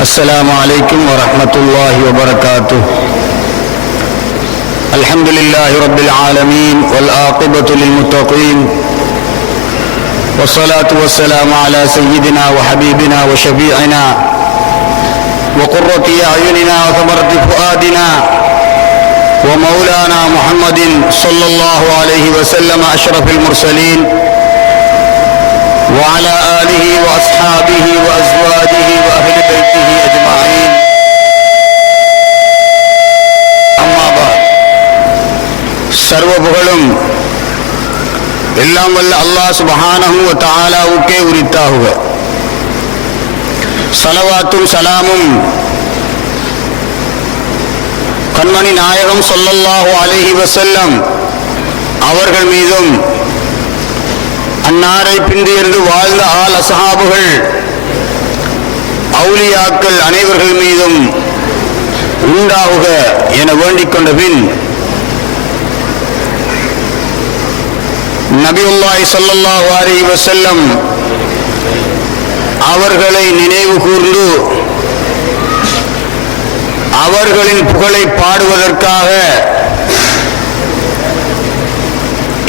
السلام عليكم ورحمة الله وبركاته. الحمد لله رب العالمين والعاقبة للمتقين والصلاة والسلام على سيدنا وحبيبنا وشفيعنا وقرة أعيننا وثمرة فؤادنا ومولانا محمد صلى الله عليه وسلم أشرف المرسلين وعلى آله وأصحابه وأزواجه وأهل بيته أجمعين. أما بعد. சர்வ புகழும் எல்லாம் வல்ல அல்லாஹ் சுப்ஹானஹு வ தஆலாவுக்கே உரித்தாகுக. ஸலவாத்தும் ஸலாமும் கண்மணி நாயகம் ஸல்லல்லாஹு அலைஹி வஸல்லம் அவர்கள் மீதும் அன்னாரை பிந்தியிருந்து வாழ்ந்த ஆல் அஸ்ஹாபுகள் அவுலியாக்கள் அனைவர்கள் மீதும் உண்டாகுக என வேண்டிக் கொண்ட பின் நபியுல்லாஹி ஸல்லல்லாஹு அலைஹி வஸல்லம் அவர்களை நினைவு கூர்ந்து அவர்களின் புகழை பாடுவதற்காக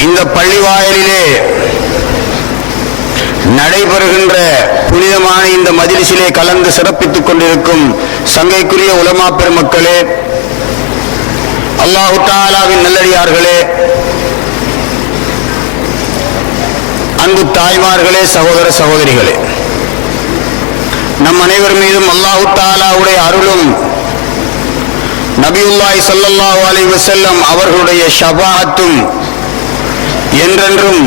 இந்த பள்ளிவாயலிலே நடைபெறுகின்ற புனிதமான இந்த மஜ்லிஸிலே கலந்து சிறப்பித்துக் கொண்டிருக்கும் சங்கைக்குரிய உலமா பெருமக்களே, அல்லாஹு தஆலாவின் நல்லடியார்களே, அன்பு தாய்மார்களே, சகோதர சகோதரிகளே, நம் அனைவர் மீதும் அல்லாஹு தஆலாவுடைய அருளும் நபியுல்லாஹி ஸல்லல்லாஹு அலைஹி வஸல்லம் அவர்களுடைய ஷஃபாஅத்தும் என்றென்றும்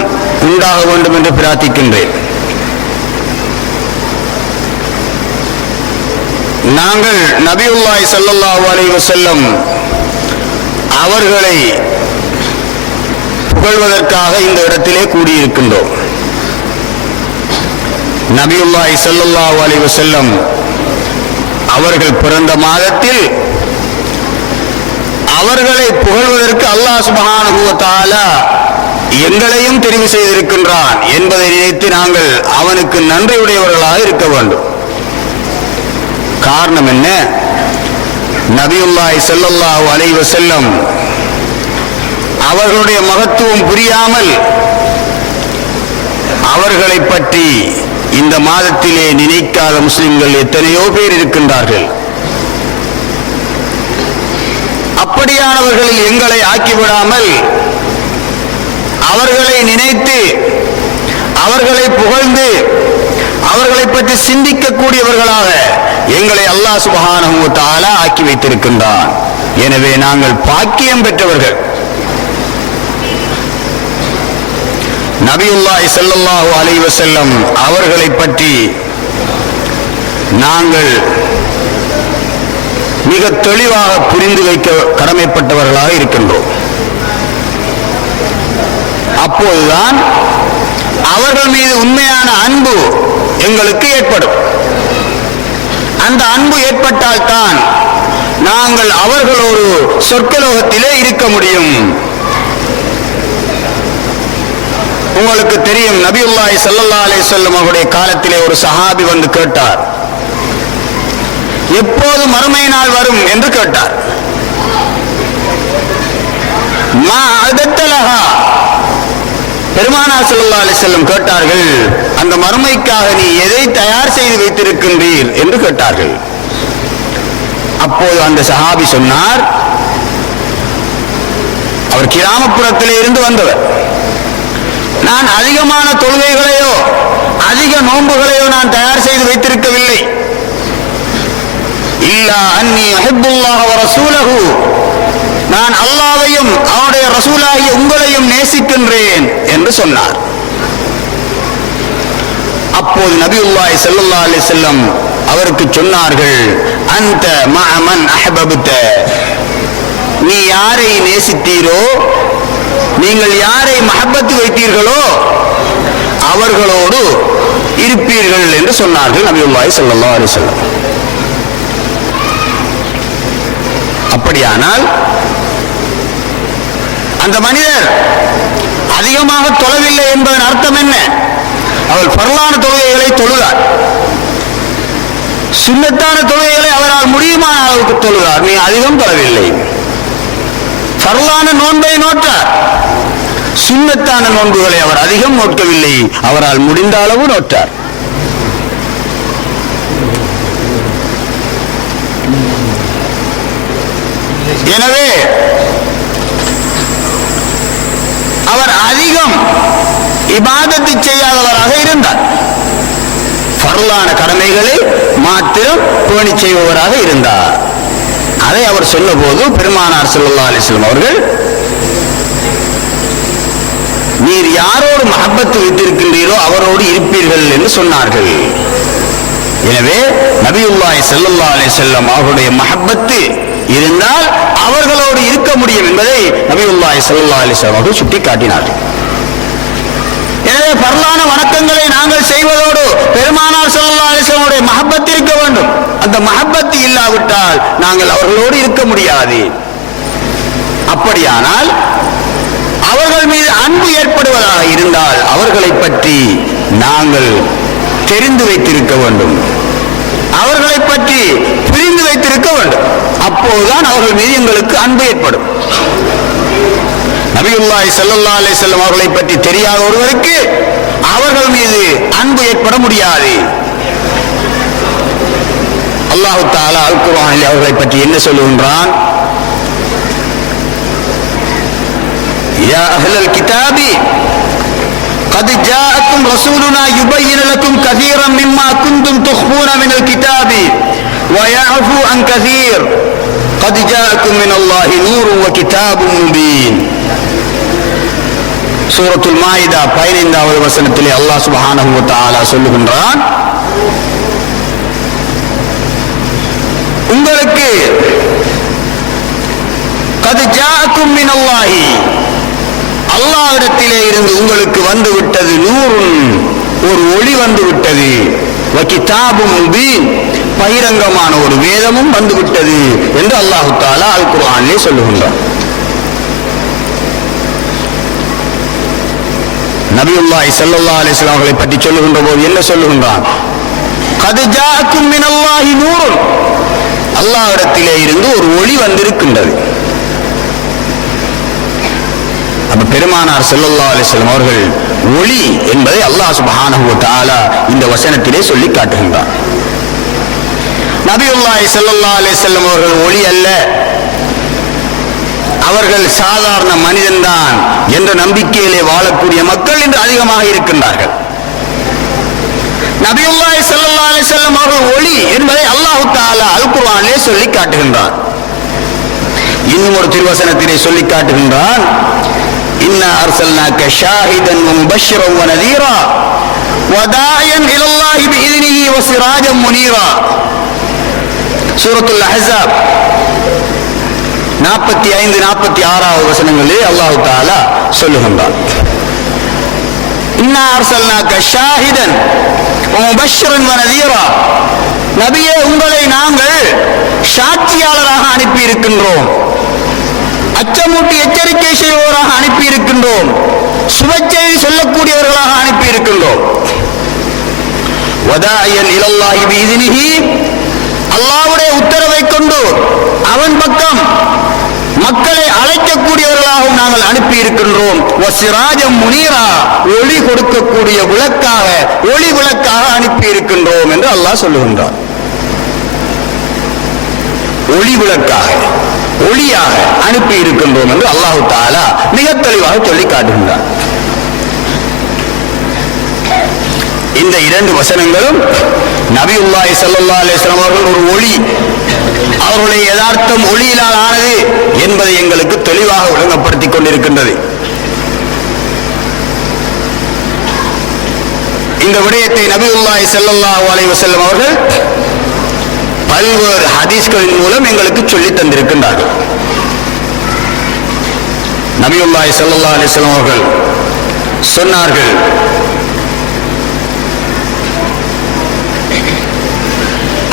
உண்டாக வேண்டும் என்று பிரார்த்திக்கின்றேன். நாங்கள் நபியுல்லாஹி ஸல்லல்லாஹு அலைஹி வஸல்லம் அவர்களை புகழ்வதற்காக இந்த இடத்திலே கூடியிருக்கின்றோம். நபியுல்லாஹி ஸல்லல்லாஹு அலைஹி வஸல்லம் அவர்கள் பிறந்த மாதத்தில் அவர்களை புகழ்வதற்கு அல்லாஹ் சுப்ஹானஹு வ தஆலா எங்களையும் தெரிவு செய்திருக்கின்றான் என்பதை நினைத்து நாங்கள் அவனுக்கு நன்றியுடையவர்களாக இருக்க வேண்டும். காரணம் என்ன? நபியுல்லாஹி ஸல்லல்லாஹு அலைஹி வஸல்லம் அவர்களுடைய மகத்துவம் புரியாமல் அவர்களை பற்றி இந்த மாதத்திலே நினைக்காத முஸ்லிம்கள் எத்தனையோ பேர் இருக்கின்றார்கள். அப்படியானவர்களில் எங்களை ஆக்கிவிடாமல் அவர்களை நினைத்து அவர்களை புகழ்ந்து அவர்களை பற்றி சிந்திக்கக்கூடியவர்களாக எங்களை அல்லாஹ் சுப்ஹானஹு வ தஆலா ஆக்கி வைத்திருக்கின்றான். எனவே நாங்கள் பாக்கியம் பெற்றவர்கள். நபியுல்லாஹி ஸல்லல்லாஹு அலைஹி வஸல்லம் அவர்களை பற்றி நாங்கள் மிக தெளிவாக புரிந்து வைக்க கடமைப்பட்டவர்களாக இருக்கின்றோம். அப்போதுதான் அவர்கள் மீது உண்மையான அன்பு எங்களுக்கு ஏற்படும். அந்த அன்பு ஏற்பட்டால்தான் நாங்கள் அவர்களோடு சொர்க்கலோகத்திலே இருக்க முடியும். உங்களுக்கு தெரியும், நபியுல்லாஹி ஸல்லல்லாஹு அலைஹி வஸல்லம் அவருடைய காலத்திலே ஒரு சஹாபி வந்து கேட்டார், எப்போது மறுமை நாள் வரும் என்று கேட்டார். மா அதத்தலஹா, பெருமானார் ஸல்லல்லாஹு அலைஹி வஸல்லம் கேட்டார்கள், அந்த மறுமைக்காக நீ எதை தயார் செய்து வைத்திருக்கின்றீர் என்று கேட்டார்கள். அப்போது அந்த சஹாபி சொன்னார், அவர் கிராமப்புறத்திலே இருந்து வந்தவர், நான் அதிகமான தொழுகைகளையோ அதிக நோன்புகளையோ நான் தயார் செய்து வைத்திருக்கவில்லை. இல்லா அன்னி அஹிப்புல்லாஹ வ ரசூலஹு, நான் அல்லாஹ்வையும் அவருடைய ரசூலாகிய உங்களையும் நேசிக்கின்றேன் என்று சொன்னார். அப்போது நபியுல்லாஹி ஸல்லல்லாஹு அலைஹி வஸல்லம் அவருக்கு சொன்னார்கள், அன்த மஅ மன் அஹ்பப்த, நீ யாரை நேசித்தீரோ, நீங்கள் யாரை மஹப்பத் வைத்தீர்களோ அவர்களோடு இருப்பீர்கள் என்று சொன்னார்கள் நபியுல்லாஹி ஸல்லல்லாஹு அலைஹி வஸல்லம். அப்படியானால் அந்த மனிதர் அதிகமாக தொழவில்லை என்பதன் அர்த்தம் என்ன? அவர் ஃபர்லான தொழுகைகளை தொழுதார், சுன்னத்தான தொழுகைகளை அவரால் முடியுமான அளவுக்கு தொழுகிறார். நீ அதிகம் தொழவில்லை. ஃபர்லான நோன்பை நோட்டார். சுன்னத்தான நோன்புகளை அவர் அதிகம் நோக்கவில்லை. அவரால் முடிந்த அளவு நோட்டார். எனவே அவர் அதிகம் இபாதத்து செய்யாதவராக இருந்தார். ஃபர்லான கடமைகளை மாத்திரம் பேணி செய்பவராக இருந்தார். அதை அவர் சொன்னபோது பெருமானார் ஸல்லல்லாஹு அலைஹி வஸல்லம் அவர்கள், நீர் யாரோடு மஹப்பத்து வைத்திருக்கின்றீரோ அவரோடு இருப்பீர்கள் என்று சொன்னார்கள். எனவே நபியுல்லாஹி ஸல்லல்லாஹு அலைஹி வஸல்லம் அவருடைய மஹப்பத்து இருந்தால் அவர்களோடு இருக்க முடியும் என்பதை நபியுல்லாஹி ஸல்லல்லாஹு அலைஹி வஸல்லம் அவர்கள் சுட்டிக்காட்டினார்கள். எனவே பரலான வணக்கங்களை நாங்கள் செய்வதோடு பெருமானார் ஸல்லல்லாஹு அலைஹி வஸல்லம் மஹப்பத் இருக்க வேண்டும். அந்த மஹப்பத் இல்லாவிட்டால் நாங்கள் அவர்களோடு இருக்க முடியாது. அப்படியானால் அவர்கள் மீது அன்பு ஏற்படுவதாக இருந்தால் அவர்களை பற்றி நாங்கள் தெரிந்து வைத்திருக்க வேண்டும். அவர்களை பற்றி புரிந்து வைத்திருக்க வேண்டும். அப்போதுதான் அவர்கள் மீது எங்களுக்கு அன்பு ஏற்படும். நபியுல்லாஹி ஸல்லல்லாஹு அலைஹி வஸல்லம் அவர்களை பற்றி தெரியாத ஒருவருக்கு அவர்கள் மீது அன்பு ஏற்பட முடியாது. அல்லாஹ் தஆலா அல் குர்ஆனில் அவர்களை பற்றி என்ன சொல்லுகின்றான்? யா அஹ்லல் கிதாபி قد جاءكم رسولنا يبين لكم كثيرا مما كنتم تخفون من الكتاب ويعفو عن كثير قد جاءكم من الله نور وكتاب مبين. சூரத்துல் மாயிதா 15வது வசனத்திலே அல்லாஹ் சுப்ஹானஹு வ தஆலா சொல்லுகின்றான், உங்களுக்கு قد جاءكم من الله, அல்லாஹ்விடத்திலே இருந்து உங்களுக்கு வந்து விட்டது, நூறுன், ஒரு ஒளி வந்து விட்டது, வ கிதாபும் முபீன், பகிரங்கமான ஒரு வேதமும் வந்து விட்டது என்று அல்லாஹ் தஆலா அல் குர்ஆனிலே சொல்லுகின்றார். நபியுல்லாஹி ஸல்லல்லாஹு அலைஹி வஸல்லம் அவர்களை பற்றி சொல்லுகின்ற போது என்ன சொல்லுகின்றான்? قد جاءكم من الله نور, அல்லாஹ்விடத்திலே இருந்து ஒரு ஒளி வந்திருக்கின்றது. அப்ப பெருமானார் ஸல்லல்லாஹு அலைஹி வஸல்லம் அவர்கள் ஒளி என்பதை அல்லாஹ் சுப்ஹானஹு வ தஆலா இந்த வசனத்திலே சொல்லி காட்டுகின்றார். நபியுல்லாஹி ஸல்லல்லாஹு அலைஹி வஸல்லம் அவர்கள் ஒளி அல்ல, அவர்கள் சாதாரண மனிதன்தான் என்ற நம்பிக்கையிலே வாழக்கூடிய மக்கள் இன்று அதிகமாக இருக்கின்றார்கள். நபியுல்லாஹி ஸல்லல்லாஹு அலைஹி வஸல்லம் அவர்கள் ஒளி என்பதை அல்லாஹ் தஆலா அல் குர்ஆனிலே சொல்லி காட்டுகின்றார். இன்னும் ஒரு திருவசனத்திலே சொல்லி காட்டுகின்றான், இன்னா அர்சல்னாக ஷாஹிதன் வ முபஷ்ஷிரன் வ நதீரா வ தாஇயன் இலல்லாஹி பிஇذனிஹி வ சிராஜன் முனீரா. சூரத்துல் அஹ்ஸாப் 45-46 வசனங்களிலே அல்லாஹ் தஆலா சொல்லுகின்றான், இன்னா அர்சல்னாக ஷாஹிதன் வ முபஷ்ஷிரன் வ நதீரா, நபியே உங்களை நாங்கள் சாட்சியாளராக அனுப்பி இருக்கின்றோம், அச்சமூட்டி எச்சரிக்கை செய்வோராக அனுப்பி இருக்கின்றோம், சுபச்செய்தி சொல்லக்கூடியவர்களாக அனுப்பி இருக்கின்றோம். வதாயன் இலல்லாஹி பிஇذனிஹி, அல்லாஹ்வுடைய உத்தரவை கொண்டு அவன் பக்கம் மக்களை அழைக்கக்கூடியவர்களாகவும் நாங்கள் அனுப்பி இருக்கின்றோம். வசிராஜம் முனீரா, ஒளி கொடுக்கக்கூடிய விளக்காக, ஒளி விளக்காக அனுப்பி இருக்கின்றோம் என்று அல்லாஹ் சொல்லுகின்றார். ஒளி விளக்காக, ஒளியாக அனுப்பி இருக்கின்றோம் என்று அல்லாஹ் தஆலா மிக தெளிவாக சொல்லி காட்டுகின்றார். இந்த இரண்டு வசனங்களும் நபியுல்லாஹி ஸல்லல்லாஹு அலைஹி வஸல்லம் அவர்கள் ஒரு ஒளி, அவர்களுடைய யதார்த்தம் ஒளியினால் ஆனது என்பதை எங்களுக்கு தெளிவாக விளங்கப்படுத்திக் கொண்டிருக்கின்றது. இந்த விடயத்தை நபியுல்லாஹி ஸல்லல்லாஹு அலைஹி வஸல்லம் அவர்கள் பல்வேறு ஹதீஸ்களின் மூலம் எங்களுக்கு சொல்லி தந்திருக்கின்றார்கள். நபியுல்லாஹி ஸல்லல்லாஹு அலைஹி வஸல்லம் அவர்கள் சொன்னார்கள்,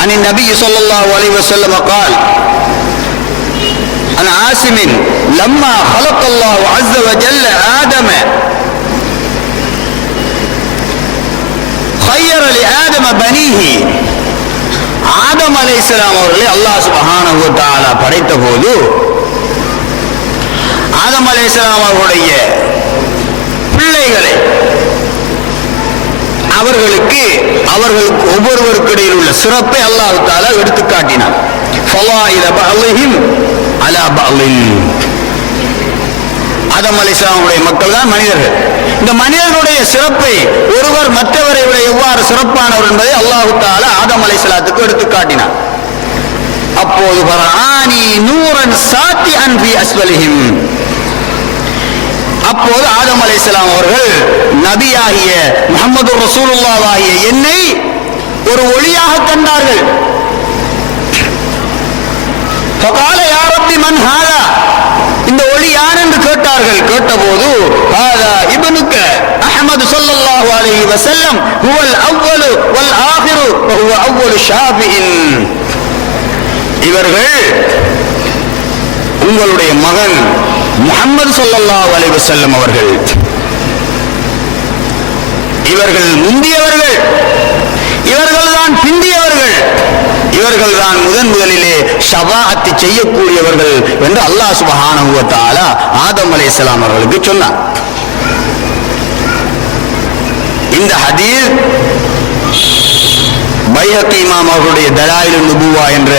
عن النبي صلى الله عليه وسلم قال عن عاصم لما خلق الله عز وجل آدم خير لآدم بنيه ஆதம் அலைஹிஸ்ஸலாம் அவர்களை அல்லாஹ் சுப்ஹானஹு வ தஆலா படைத்த போது ஆதம் அலைஹிஸ்ஸலாம் அவர்களுடைய பிள்ளைகளை அவர்களுக்கு ஒவ்வொருவருக்கு இடையில் உள்ள சிறப்பை அல்லாஹ் தஆலா எடுத்து காட்டினார். ஃபலாயில பஅலிஹிம் அலா பஅலின். ஆதம் அலைஹிஸ்ஸலாமுடைய மக்கள் தான் மனிதர்கள். இந்த மனிதர்களுடைய சிறப்பை ஒருவர் மற்றவரை விட எவ்வாறு சிறப்பானவர் என்பதை அல்லாஹ் தஆலா ஆதம் அலைஹிஸ்ஸலாத்துக்கு எடுத்து காட்டினார். அப்போது பரஆனி நூரன் சாத்திஅன் ஃபி அஸ்வலிஹிம். அப்போது ஆதம் அலைஹிஸ்ஸலாம் அவர்கள் நபியாகிய முஹம்மது ரசூலுல்லாஹ் ஆகிய என்னை ஒரு ஒளியாக கண்டார்கள். ஃபகால யா ரப்பி மன் ஹாதா, இந்த ஒளி யார் என்று கேட்டார்கள். கேட்டபோது ஹாதா இப்னுக அஹ்மது ஸல்லல்லாஹு அலைஹி வஸல்லம் ஹுவல் அவ்வலு வல் ஆகிரு வ ஹுவ அவ்வலு ஷாஃபிஇன். இவர்கள் உங்களுடைய மகன் முஹம்மது ஸல்லல்லாஹு அலைஹி வஸல்லம் அவர்கள். இவர்கள் முந்தியவர்கள், இவர்கள்தான் பிந்தியவர்கள், இவர்கள்தான் முதலிலே ஷஃபாஅத் செய்யக்கூடியவர்கள் என்று அல்லாஹ் சுப்ஹானஹு வ தஆலா ஆதம் அலைஹிஸ்ஸலாம் அவர்களுக்கு சொன்னார். இந்த ஹதீஸ் பைஹகி இமாம் அவர்களுடைய தலாயிலுன் நுபுவா என்ற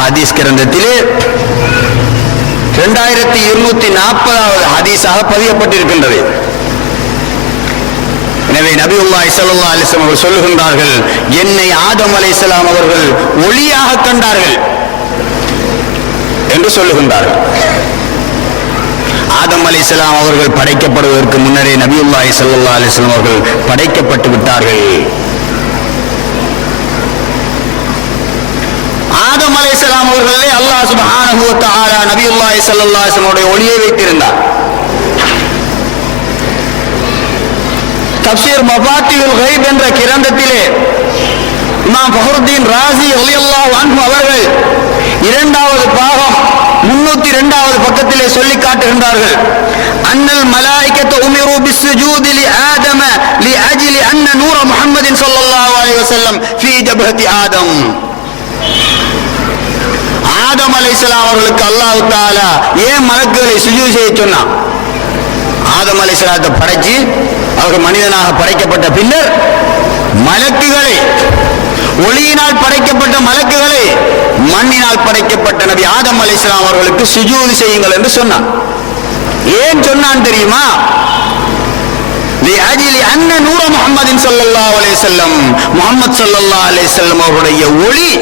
ஹதீஸ் கிரந்தத்திலே 2240வது ஹதீஸாக பதியப்பட்டிருக்கின்றது. எனவே நபியுல்லாஹி ஸல்லல்லாஹு அலைஹி வஸல்லம் அவர்கள் சொல்லுகின்றார்கள், என்னை ஆதம் அலைஹிஸ்ஸலாம் அவர்கள் ஒளியாக கண்டார்கள் என்று சொல்லுகின்றார்கள். ஆதம் அலைஹிஸ்ஸலாம் அவர்கள் படைக்கப்படுவதற்கு முன்னரே நபியுல்லாஹி ஸல்லல்லாஹு அலைஹி வஸல்லம் அவர்கள் படைக்கப்பட்டு விட்டார்கள். ஆதம் அலைஹிஸ்ஸலாம் அவர்களே அல்லாஹ் சுப்ஹானஹு வ தஆலா நபியுல்லாஹி ஸல்லல்லாஹு அலைஹி வஸல்லம் ஒளியை வைத்திருந்தார். தஃப்சீர் மஃபாத்திஹுல் கைப் என்ற கிரந்தத்திலே இமாம் ஃபஹ்ருத்தீன் ராஸி ரலியல்லாஹு அன்ஹு அவர்கள் இரண்டாவது பாகம் 302வது பக்கத்திலே சொல்லி காட்டுகின்றார்கள். அன்னல் மலாயிகத்து உமிரு பிஸ்ஸுஜூதி லி ஆதம லி அஜ்லி அன்ன நூர முஹம்மதின் ஸல்லல்லாஹு அலைஹி வஸல்லம் ஃபீ ஜபஹதி ஆதம். ஆதம் அலைஹிஸ்ஸலாம் அவர்களுக்கு அல்லாஹ் தஆலா ஏன் மலக்குகளை சுஜூத் செய்ய சொன்னான்? ஆதம் அலைஹிஸ்ஸலாத்தை படைச்சு அவர்கள் மனிதனாக படைக்கப்பட்ட பின்னர் மலக்குகளை, ஒளியினால் படைக்கப்பட்ட மலக்குகளை மண்ணினால் படைக்கப்பட்ட நபி ஆதம் அலைஹிஸ்ஸலாம் அவர்களுக்கு சுஜூத் செய்யுங்கள் என்று சொன்னான். ஏன் சொன்னான் தெரியுமா? லிஅஜ்லி அன்ன நூர முஹம்மதின் ஸல்லல்லாஹு அலைஹி வஸல்லம், முஹம்மது ஸல்லல்லாஹு அலைஹி வஸல்லம் அவருடைய ஒளி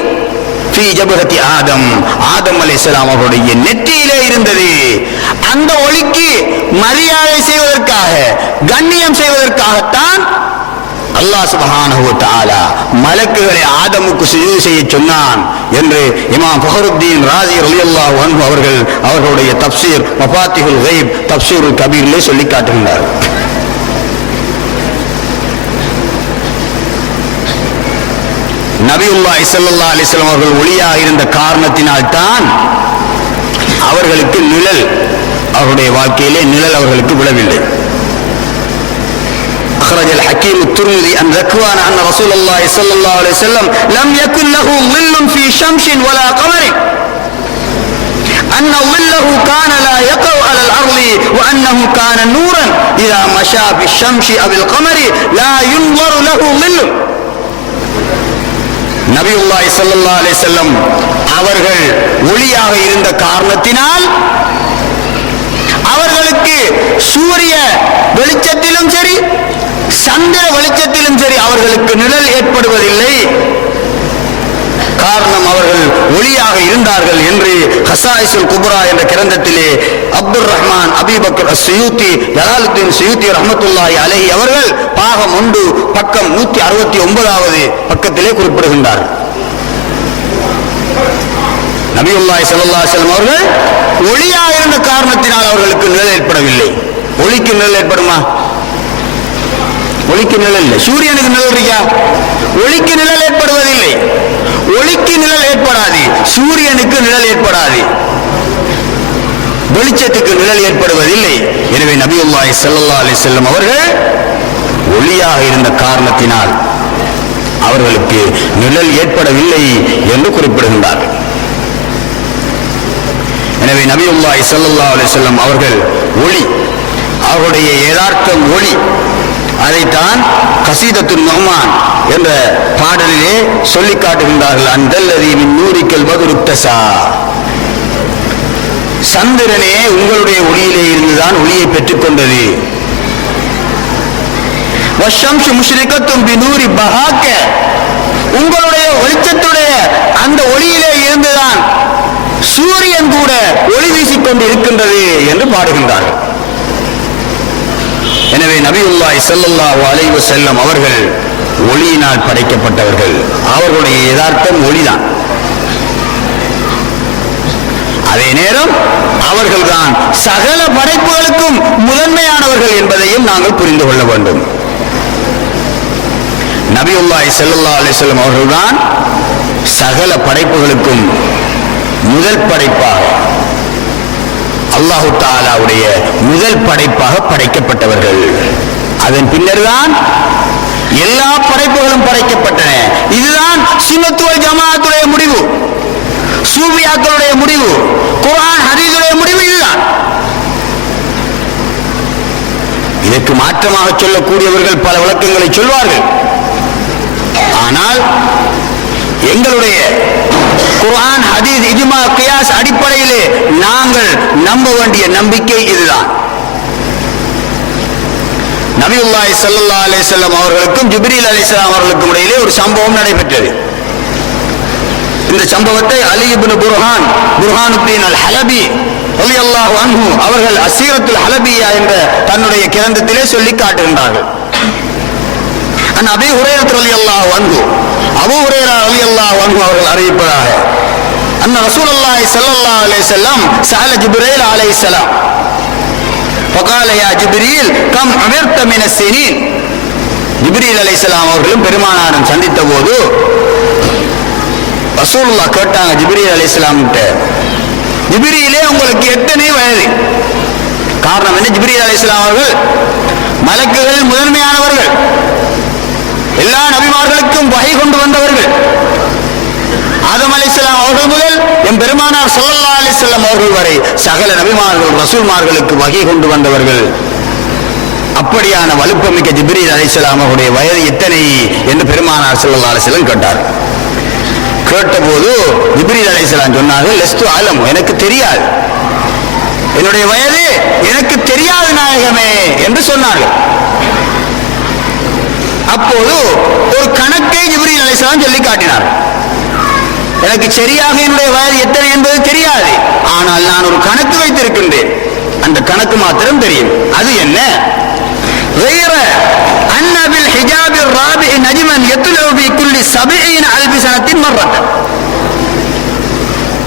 ஃபீ ஜபஹதி ஆதம், ஆதம் அலைஹிஸ்ஸலாம் அவருடைய நெற்றியிலே இருந்தது. அந்த ஒளிக்கு மரியாதை செய்வதற்காக, கண்ணியம் செய்வதற்காகத்தான் அல்லாஹ் சுப்ஹானஹு வ தஆலா மலக்குகளை ஆதமுக்கு சுஜூத் செய்ய சொன்னான் என்று இமாம் ஃபஹ்ருத்தீன் ராஸி ரலியல்லாஹு அன்ஹு அவர்கள் அவர்களுடைய தஃப்சீர் மஃபாத்திஹுல் கைப் தஃப்சீருல் கபீரிலே சொல்லி காட்டுகின்றார். நபியுல்லாஹி ஸல்லல்லாஹு அலைஹி வஸல்லம் அவர்கள் ஒளியாக இருந்த காரணத்தினால் தான் அவர்களுக்கு நிழல், அவருடைய வாழ்க்கையிலே நிழல் அவர்களுக்கு விழவில்லை. أخرج الحكيم الترمذي عن ذكوان أن رسول الله صلى الله عليه وسلم لم يكن له ظل في شمس ولا قمر، أن ظله كان لا يقع على الأرض، وأنه كان نورا إذا مشى في الشمس أو القمر لا ينظر له ظل. நபியுல்லாஹி ஸல்லல்லாஹு அலைஹி வஸல்லம் அவர்கள் ஒளியாக இருந்த காரணத்தினால் அவர்களுக்கு சூரிய வெளிச்சத்திலும் சரி, சந்திர வெளிச்சத்திலும் சரி அவர்களுக்கு நிழல் ஏற்படுவதில்லை. காரணம் அவர்கள் ஒளியாக இருந்தார்கள் என்று ஹசாயிசுல் குப்ரா என்ற கிரந்தத்திலே அப்துர் ரஹ்மான் அபீபக்கர் அஸ்ஸுயூத்தி ஜலாலுத்தீன் சுயூத்தி ரஹ்மத்துல்லாஹி அலைஹி அவர்கள் பாகம் 1 பக்கம் 169வது பக்கத்திலே குறிப்பிடுகின்றார். நபியுல்லாஹி ஸல்லல்லாஹு அலைஹி வஸல்லம் அவர்கள் ஒளியாக இருந்த காரணத்தினால் அவர்களுக்கு நிழல் ஏற்படவில்லை. ஒளிக்கு நிழல் ஏற்படுமா? ஒளிக்கு நிழல் இல்லை. சூரியனுக்கு நிழல் இருக்கா? ஒளிக்கு நிழல் ஏற்படுவதில்லை. ஒளிக்கு நிழல் ஏற்படாது, சூரியனுக்கு நிழல் ஏற்படாது, வெளிச்சத்துக்கு நிழல் ஏற்படுவதில்லை. எனவே நபியுல்லாஹி ஸல்லல்லாஹு அலைஹி வஸல்லம் அவர்கள் ஒளியாக இருந்த காரணத்தினால் அவர்களுக்கு நிழல் ஏற்படவில்லை என்று குறிப்பிடுகின்றார்கள். எனவே நபியுல்லாஹி ஸல்லல்லாஹு அலைஹி வஸல்லம் அவர்கள் ஒளி, அவருடைய யதார்த்தம் ஒளி. அதைத்தான் கஸீதத்துன் நுஅமான் என்ற பாடலிலே சொல்லி காட்டுகின்றார்கள். அந்தல்லதி மின் நூரிக்கல் பதுருக்தஸா, சந்திரனே உங்களுடைய ஒளியிலே இருந்துதான் ஒளியை பெற்றுக்கொண்டது. வஷம்சு முஷ்ரிகத்தும் பிநூரி பஹாக்க, உங்களுடைய வெளிச்சத்துடைய அந்த ஒளியிலே இருந்துதான் சூரியன் கூட ஒளி வீசிக்கொண்டு இருக்கின்றது என்று பாடுகின்றார்கள். எனவே நபியுல்லாஹி ஸல்லல்லாஹு அலைஹி வஸல்லம் அவர்கள் ஒளியினால் படைக்கப்பட்டவர்கள். அவர்களுடைய யதார்த்தம் ஒளிதான். அதே நேரம் அவர்கள்தான் சகல படைப்புகளுக்கும் முதன்மையானவர்கள் என்பதையும் நாங்கள் புரிந்து கொள்ள வேண்டும். நபியுல்லாஹி ஸல்லல்லாஹு அலைஹி வஸல்லம் அவர்கள்தான் சகல படைப்புகளுக்கும் முதல் படைப்பாக, அல்லாஹு தஆலாவுடைய முதல் படைப்பாக படைக்கப்பட்டவர்கள். அதன் பின்னர் தான் எல்லா படைப்புகளும் படைக்கப்பட்டன. இதுதான் சுன்னத் வல் ஜமாஅத்துடைய முடிவு, சூஃபியாக்களுடைய முடிவு, குர்ஆன் ஹதீஸுடைய முடிவு இதுதான். இதற்கு மாற்றமாக சொல்லக்கூடியவர்கள் பல விளக்கங்களை சொல்வார்கள். ஆனால் எங்களுடைய குர்ஆன் ஹதீஸ் இஜ்மா கியாஸ் அடிப்படையிலே நாங்கள் நம்ப வேண்டிய நம்பிக்கை இதுதான். நபியுல்லாஹி ஸல்லல்லாஹு அலைஹி வஸல்லம் அவர்களுக்கும் ஜிப்ரீல் அலைஹிஸ்ஸலாம் அவர்களுக்கும் இடையிலே ஒரு சம்பவம் நடைபெற்றது. இந்த சம்பவத்தை அலி இப்னு புர்ஹானுத்தீன் அல் ஹலபி ரலியல்லாஹு அன்ஹு அவர்கள் அஸீரத்துல் ஹலபியா என்ற தன்னுடைய கிரந்தத்திலே சொல்லி காட்டுகின்றார்கள். அபீ ஹுரைரா ரலியல்லாஹு அன்ஹு, அபூ ஹுரைரா ரலியல்லாஹு அன்ஹு அவர்கள் அறிவிப்பதாக, அன்ன ரசூலுல்லாஹி ஸல்லல்லாஹு அலைஹி வஸல்லம் சஅல ஜிப்ரீல் அலைஹிஸ்ஸலாம் ஃபகால யா ஜிப்ரீல் கம் அமிர்த மின ஸினீன். ஜிப்ரீல் அலைஹிஸ்ஸலாம் அவர்களும் பெருமானாரும் சந்தித்த போது ரசூலுல்லாஹ் கேட்டாங்க ஜிப்ரீல் அலைஹிஸ்ஸலாம் கிட்ட, ஜிப்ரீலே உங்களுக்கு எத்தனை வயது? காரணம் என்ன? ஜிப்ரீல் அலைஹிஸ்ஸலாம் அவர்கள் மலக்குகளில் முதன்மையானவர்கள், எல்லா நபிமார்களுக்கும் வஹி கொண்டு வந்தவர்கள். ஆதம் அலைஹிஸ்ஸலாம் அவர்கள் முதல் எம் பெருமானார் ஸல்லல்லாஹு அலைஹி வஸல்லம் அவர்கள் வரை சகல நபிமார்கள் ரசூல்மார்களுக்கு வஹி கொண்டு வந்தவர்கள். அப்படியான வலுப்பமிக்க ஜிப்ரீல் அலைஹிஸ்ஸலாம் அவருடைய வயது எத்தனை என்று பெருமானார் ஸல்லல்லாஹு அலைஹி வஸல்லம் கேட்டார். கேட்டபோது ஜிப்ரீல் அலைஹிஸ்ஸலாம் சொன்னார்கள், லஸ்து அலம், எனக்கு தெரியாது, என்னுடைய வயது எனக்கு தெரியாது நாயகமே என்று சொன்னார்கள். அப்போது ஒரு கணக்கை ஜிப்ரீல் அலைஹிஸ்ஸலாம் சொல்லி காட்டினார். எனக்கு சரியாக என்னுடைய வயது எத்தனை என்பது தெரியாது, ஆனால் நான் ஒரு கணக்கு வைத்திருக்கின்றேன், அந்த கணக்கு மாத்திரம் தெரியும். அது என்ன? غير أن بالحجاب الرابع نجما يطلع في كل 70,000 سنة مرة.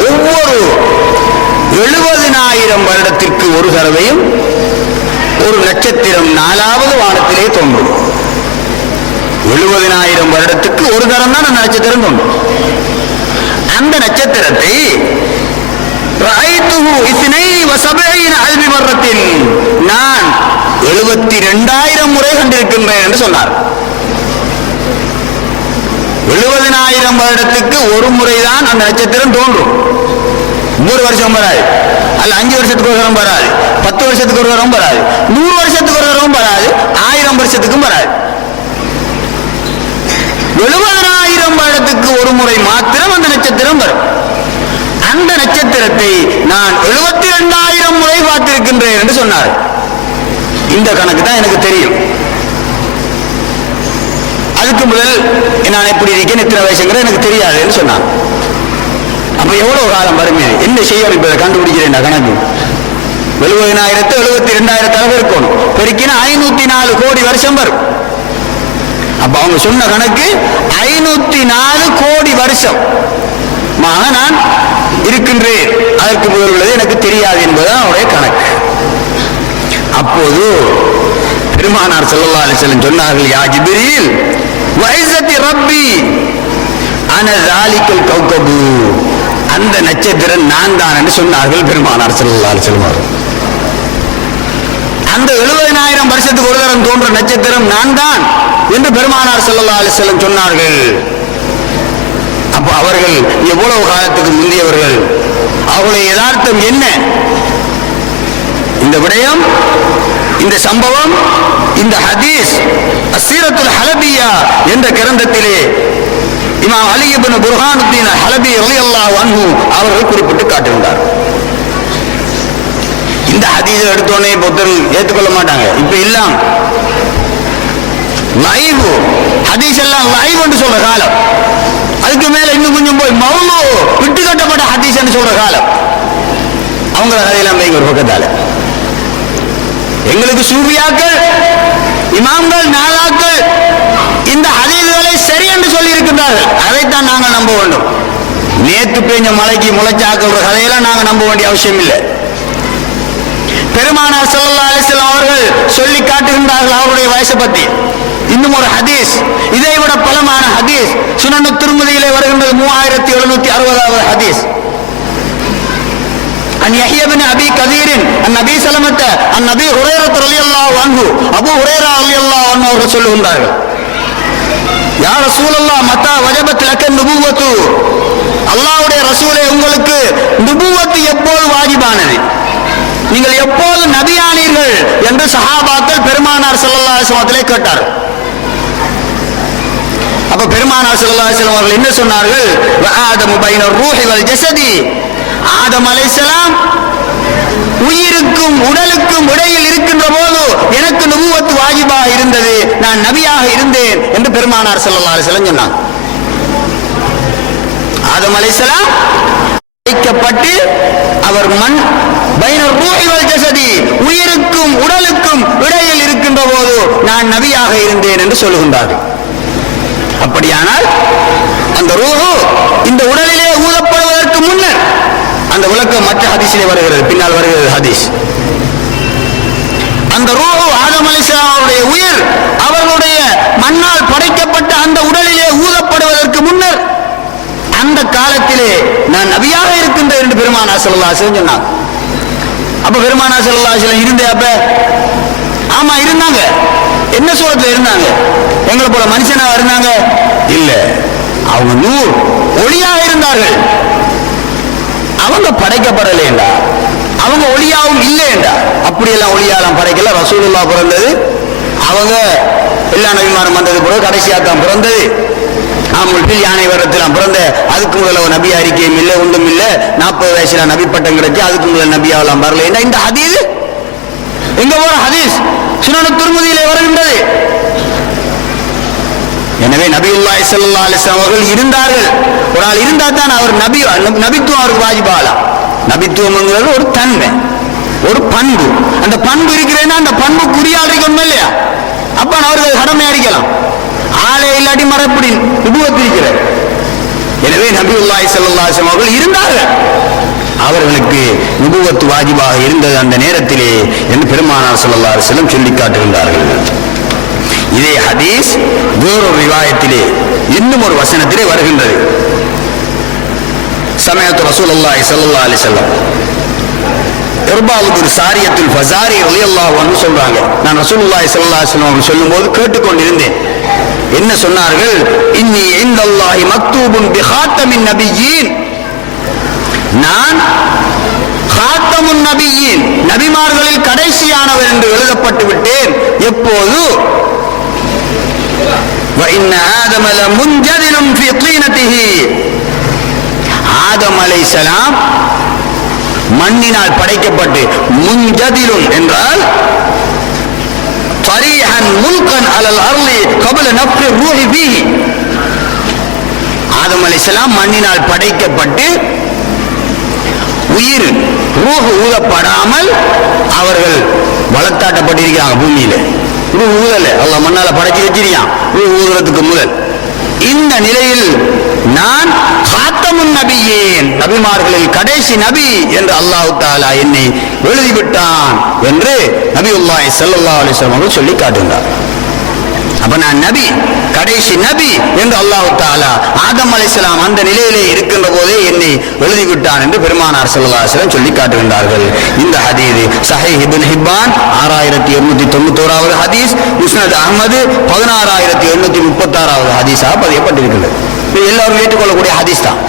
ஒவ்வொரு 70,000 வருடத்திற்கு ஒரு தடவையும் ஒரு நட்சத்திரம் 4வது வானத்திலே தோன்றும். 70,000 வருடத்துக்கு ஒரு தரம் தான் அந்த நட்சத்திரம் தோன்றும். அந்த நட்சத்திரத்தை நான் 72,000 முறை கண்டிருக்கின்றேன் என்று சொன்னார். 70,000 வருடத்துக்கு ஒரு முறைதான் அந்த நட்சத்திரம் தோன்றும். 100 வருஷம் வராது, அல்ல 5 வருஷத்துக்கு ஒரு தரம் வராது, 10 வருஷத்துக்கு ஒரு தரம் வராது, 100 வருஷத்துக்கு ஒரு தரம் வராது, 1000 வருஷத்துக்கும் வராது. 70,000 வருடத்துக்கு ஒரு முறை மாத்திரம் அந்த நட்சத்திரம் வரும். அந்த நட்சத்திரத்தை நான் 72,000 முறை பார்த்திருக்கின்றேன் என்று சொன்னார். இந்த கணக்கு தான் எனக்கு தெரியும். அதுக்கு முதல் நான் எப்படி இருக்கேன், எத்தனை வயசுங்கிற எனக்கு தெரியாது என்று சொன்னான். அப்ப எவ்வளவு காலம் வருமே, என்ன செய்யணும் இப்ப கண்டுபிடிக்கிறேன் கணக்கு. 70,000 72,000 இருக்கணும், பெருக்கினா 504 கோடி வருஷம் வரும். அப்ப அவங்க சொன்ன கணக்கு 504 கோடி வருஷம் நான் இருக்கின்றேன், அதற்கு முதல் உள்ளது எனக்கு தெரியாது என்பதுதான் அவருடைய கணக்கு. அப்போது பெருமானார் ஸல்லல்லாஹு அலைஹி வஸல்லம் சொன்னார்கள், யா ஜிப்ரீல் வஇஸ்ஸத்தி ரப்பி அன ஸாலிகல் கௌகபு, அந்த நட்சத்திரம் நான் தான் என்று சொன்னார்கள் பெருமானார் ஸல்லல்லாஹு அலைஹி வஸல்லம். அந்த 70,000 வருஷத்துக்கு ஒரு தரம் தோன்ற நட்சத்திரம் நான் தான். என்று பெருமானார் ஸல்லல்லாஹு அலைஹி வஸல்லம் சொன்னார்கள். அப்ப அவர்கள் எவ்வளவு காலத்துக்கு முந்தியவர்கள், அவருடைய யதார்த்தம் என்ன? இந்த விடயம், இந்த சம்பவம், இந்த ஹதீஸ் அஸ்ஸீரத்துல் ஹலபியா என்ற கிரந்தத்திலே இமாம் அலி இப்னு புர்ஹானுத்தீன் ஹலபி ரலியல்லாஹு அன்ஹு அவர்கள் குறிப்பிட்டு காட்டுகிறார். இந்த ஹதீஸை எடுத்தோடனே பொத்தர் ஏற்றுக்கொள்ள மாட்டாங்க. இப்ப இல்லாம் லைவ் ஹதீஸ் எல்லாம் லைவ் என்று சொல்ற காலம், அதுக்கு மேல இன்னும் கொஞ்சம் போய் மௌலு விட்டு கட்டப்பட்ட ஹதீஸ் என்று சொல்ற காலம். அவங்க கதையெல்லாம் வைங்க ஒரு பக்கத்தால. எங்களுக்கு சூஃபியாக்கள், இமாம்கள், நாலாக்கள் இந்த ஹதீஸ்களை சரி என்று சொல்லி இருக்கின்றார்கள். அதைத்தான் நாங்கள் நம்ப வேண்டும். நேற்று பெஞ்ச மலைக்கு முளைச்சாக்குற கதையெல்லாம் நாங்கள் நம்ப வேண்டிய அவசியம் இல்லை. பெருமானார் ஸல்லல்லாஹு அலைஹி வஸல்லம் அவர்கள் சொல்லி காட்டுகின்றார்கள் அவருடைய வயசை பற்றி. இன்னும் ஒரு ஹதீஸ், இதை விட பலமான ஹதீஸ் சுனன் திர்மிதியிலே வருகின்றது 3760வது ஹதீஸ். An Yahya Ibn அபீ Kathir an நபி ஸல்லல்லாஹு அன் நபி ஹுரைரா ரலியல்லாஹு அன்ஹு, அபூ ஹுரைரா ரலியல்லாஹு அன்ஹு அவர்கள் சொல்லுகின்றார்கள், யா ரசூலல்லாஹ் மத்தா வஜபத் லக நுபுவத்து, அல்லாஹ்வுடைய ரசூலே உங்களுக்கு நுபுவத்து எப்போது வாஜிபானது, நீங்கள் எப்போது நபியானீர்கள் என்று சஹாபாக்கள் பெருமானார் ஸல்லல்லாஹு அலைஹி வஸல்லம் கேட்டார்கள். அப்ப பெருமானார் ஸல்லல்லாஹு அலைஹி வஸல்லம் அவர்கள் என்ன சொன்னார்கள்? வஆதமு பைன ரூஹி வல் ஜஸதி, ஆதம் அலைஹிஸ்ஸலாம் உயிருக்கும் உடலுக்கும் இடையில் இருக்கின்ற போது எனக்கு நுபுவத்து வாஜிபாக இருந்தது, நான் நபியாக இருந்தேன் என்று பெருமானார் ஸல்லல்லாஹு அலைஹி வஸல்லம் சொன்னாங்க. ஆதம் அலைஹிஸ்ஸலாம் வைக்கப்பட்டு அவர் மண் பைன ரூஹி வல் ஜஸதி, உயிருக்கும் உடலுக்கும் இடையில் இருக்கின்ற போது நான் நபியாக இருந்தேன் என்று சொல்லுகின்றார்கள். அப்படியானால் அந்த ரூஹு இந்த உடலிலே ஊதப்படுவதற்கு முன்னர், அந்த விளக்கம் மற்ற ஹதீஸிலே வருகிறது, பின்னால் வருகிறது ஹதீஸ். அந்த ரூஹு ஆதம் அலைஹிஸ்ஸலாம் அவருடைய உயிர் அவர்களுடைய மண்ணால் படைக்கப்பட்ட அந்த உடலிலே ஊதப்படுவதற்கு முன்னர் அந்த காலத்திலே நான் நபியாக இருக்கின்றேன் என்று பெருமானார் ஸல்லல்லாஹு அலைஹி வஸல்லம் சொன்னாங்க. அப்ப பெருமானார் ஸல்லல்லாஹு அலைஹி வஸல்லம் இருந்தே அப்ப ஆமா இருந்தாங்க. என்ன சூரத்துல இருந்தாங்க? எங்களை போல மனுஷனா இருந்தாங்க இல்ல, அவங்க நூர் ஒளியாக இருந்தார்கள். அவங்க படைக்கப்படலைண்டா, அவங்க ஒளியாவும் இல்லைண்டா. அப்படியெல்லாம் ஒளியாலாம் படைக்கல. ரசூலுல்லாஹ் பிறந்தது, அவங்க எல்லா நபிமாரும் வந்தது போல கடைசியாக தான் பிறந்தது. ஆமுல்பில் யானை வருடத்தில் பிறந்த, அதுக்கு முதல்ல நபி அறிக்கையும் இல்லை, ஒன்றும் இல்லை. 40 வயசுல நபி பட்டம் கிடைச்சி, அதுக்கு முதல்ல நபியாவெல்லாம் வரல. இந்த ஹதீஸ் எங்க போற ஹதீஸ் சுனன் திர்மிதியிலே வருகின்றது. எனவே நபியுல்லாஹி ஸல்லல்லாஹு அலைஹி வஸல்லம் அவர்கள் இருந்தார்கள். ஒரு ஆள் இருந்தா தான் அவர் நபித்துவம் அவருக்கு வாஜிபாலாம். நபித்துவம்ங்கிறது ஒரு தன்மை, ஒரு பண்பு. அந்த பண்பு இருக்கிறேன்னா அந்த பண்பு குறியாளருக்கு ஒன்றும் இல்லையா, அப்ப அவர்கள் கடமை அடிக்கலாம். ஆளே இல்லாட்டி மரப்படி நுபுவத் இருக்கிறார். எனவே நபியுல்லாஹி ஸல்லல்லாஹு அலைஹி வஸல்லம் அவர்கள் இருந்தார்கள். அவர்களுக்கு நுபுவத் வாஜிபாக இருந்தது அந்த நேரத்திலே என்று பெருமானார் ஸல்லல்லாஹு அலைஹி வஸல்லம் சொல்லி காட்டுகின்றார்கள். இதே ஹதீஸ் வேறொரு ரிவாயத்திலே இன்னும் ஒரு வசனத்திலே வருகின்றது. சமயத்து ரசூலுல்லாஹி ஸல்லல்லாஹு அலைஹி வஸல்லம் இர்பால் பின் சாரியத்துல் ஃபஸாரி ரலியல்லாஹு அன்ஹு சொல்றாங்க, நான் ரசூலுல்லாஹி ஸல்லல்லாஹு அலைஹி வஸல்லம் சொல்லும்போது கேட்டுக்கொண்டிருந்தேன். என்ன சொன்னார்கள்? இன்னி இன்தல்லாஹி மக்தூபுன் பிஹாத்தமின் நபியீன், நான் ஹாத்தமுன் நபியீன், நபிமார்களில் கடைசியானவர் என்று எழுதப்பட்டு விட்டேன். எப்போது? وَإِنَّ آدَمَ لَمُنْجَدِلٌ فِي طِينَتِهِ, ஆதம் அலைஹிஸ்ஸலாம் மண்ணினால் படைக்கப்பட்டு, முன்ஜதிலுன் என்றால் தரீஹன் முல்கன் அலல் அர்லி கபல நஃப்ரி ரூஹி ஃபீஹி, ஆதம் அலைஹிஸ்ஸலாம் மண்ணினால் படைக்கப்பட்டு உயிர் ரூஹ் ஊதப்படாமல் அவர்கள் வளர்த்தாட்டப்பட்டிருக்கிறாங்க பூமியில. ரூஹ் ஊதல, அல்லாஹ் மண்ணால படைச்சு வச்சிருக்கான் ரூஹ் ஊதுறதுக்கு முதல். இந்த நிலையில் நான் ஹாத்தமுன் நபியேன், நபிமார்களில் கடைசி நபி என்று அல்லாஹ் தஆலா என்னை எழுதிவிட்டான் என்று நபியுல்லாஹி ஸல்லல்லாஹு அலைஹி வஸல்லம் சொல்லி காட்டுகிறார். அப்ப நான் நபி, கடைசி நபி என்று அல்லாஹ் தஆலா ஆதம் அலைஹிஸ்ஸலாம் அந்த நிலையிலே இருக்கின்ற போதே என்னை எழுதிவிட்டான் என்று பெருமானார் ஸல்லல்லாஹு அலைஹி வஸல்லம் சொல்லி காட்டுகின்றார்கள். இந்த ஹதீஸ் ஸஹீஹ் இப்னு ஹிப்பான் 6891வது ஹதீஸ், முஸ்னத் அஹ்மது 16836வது ஹதீஸாக பதியப்பட்டிருக்கிறது. இது எல்லாரும் ஏற்றுக்கொள்ளக்கூடிய ஹதீஸ் தான்.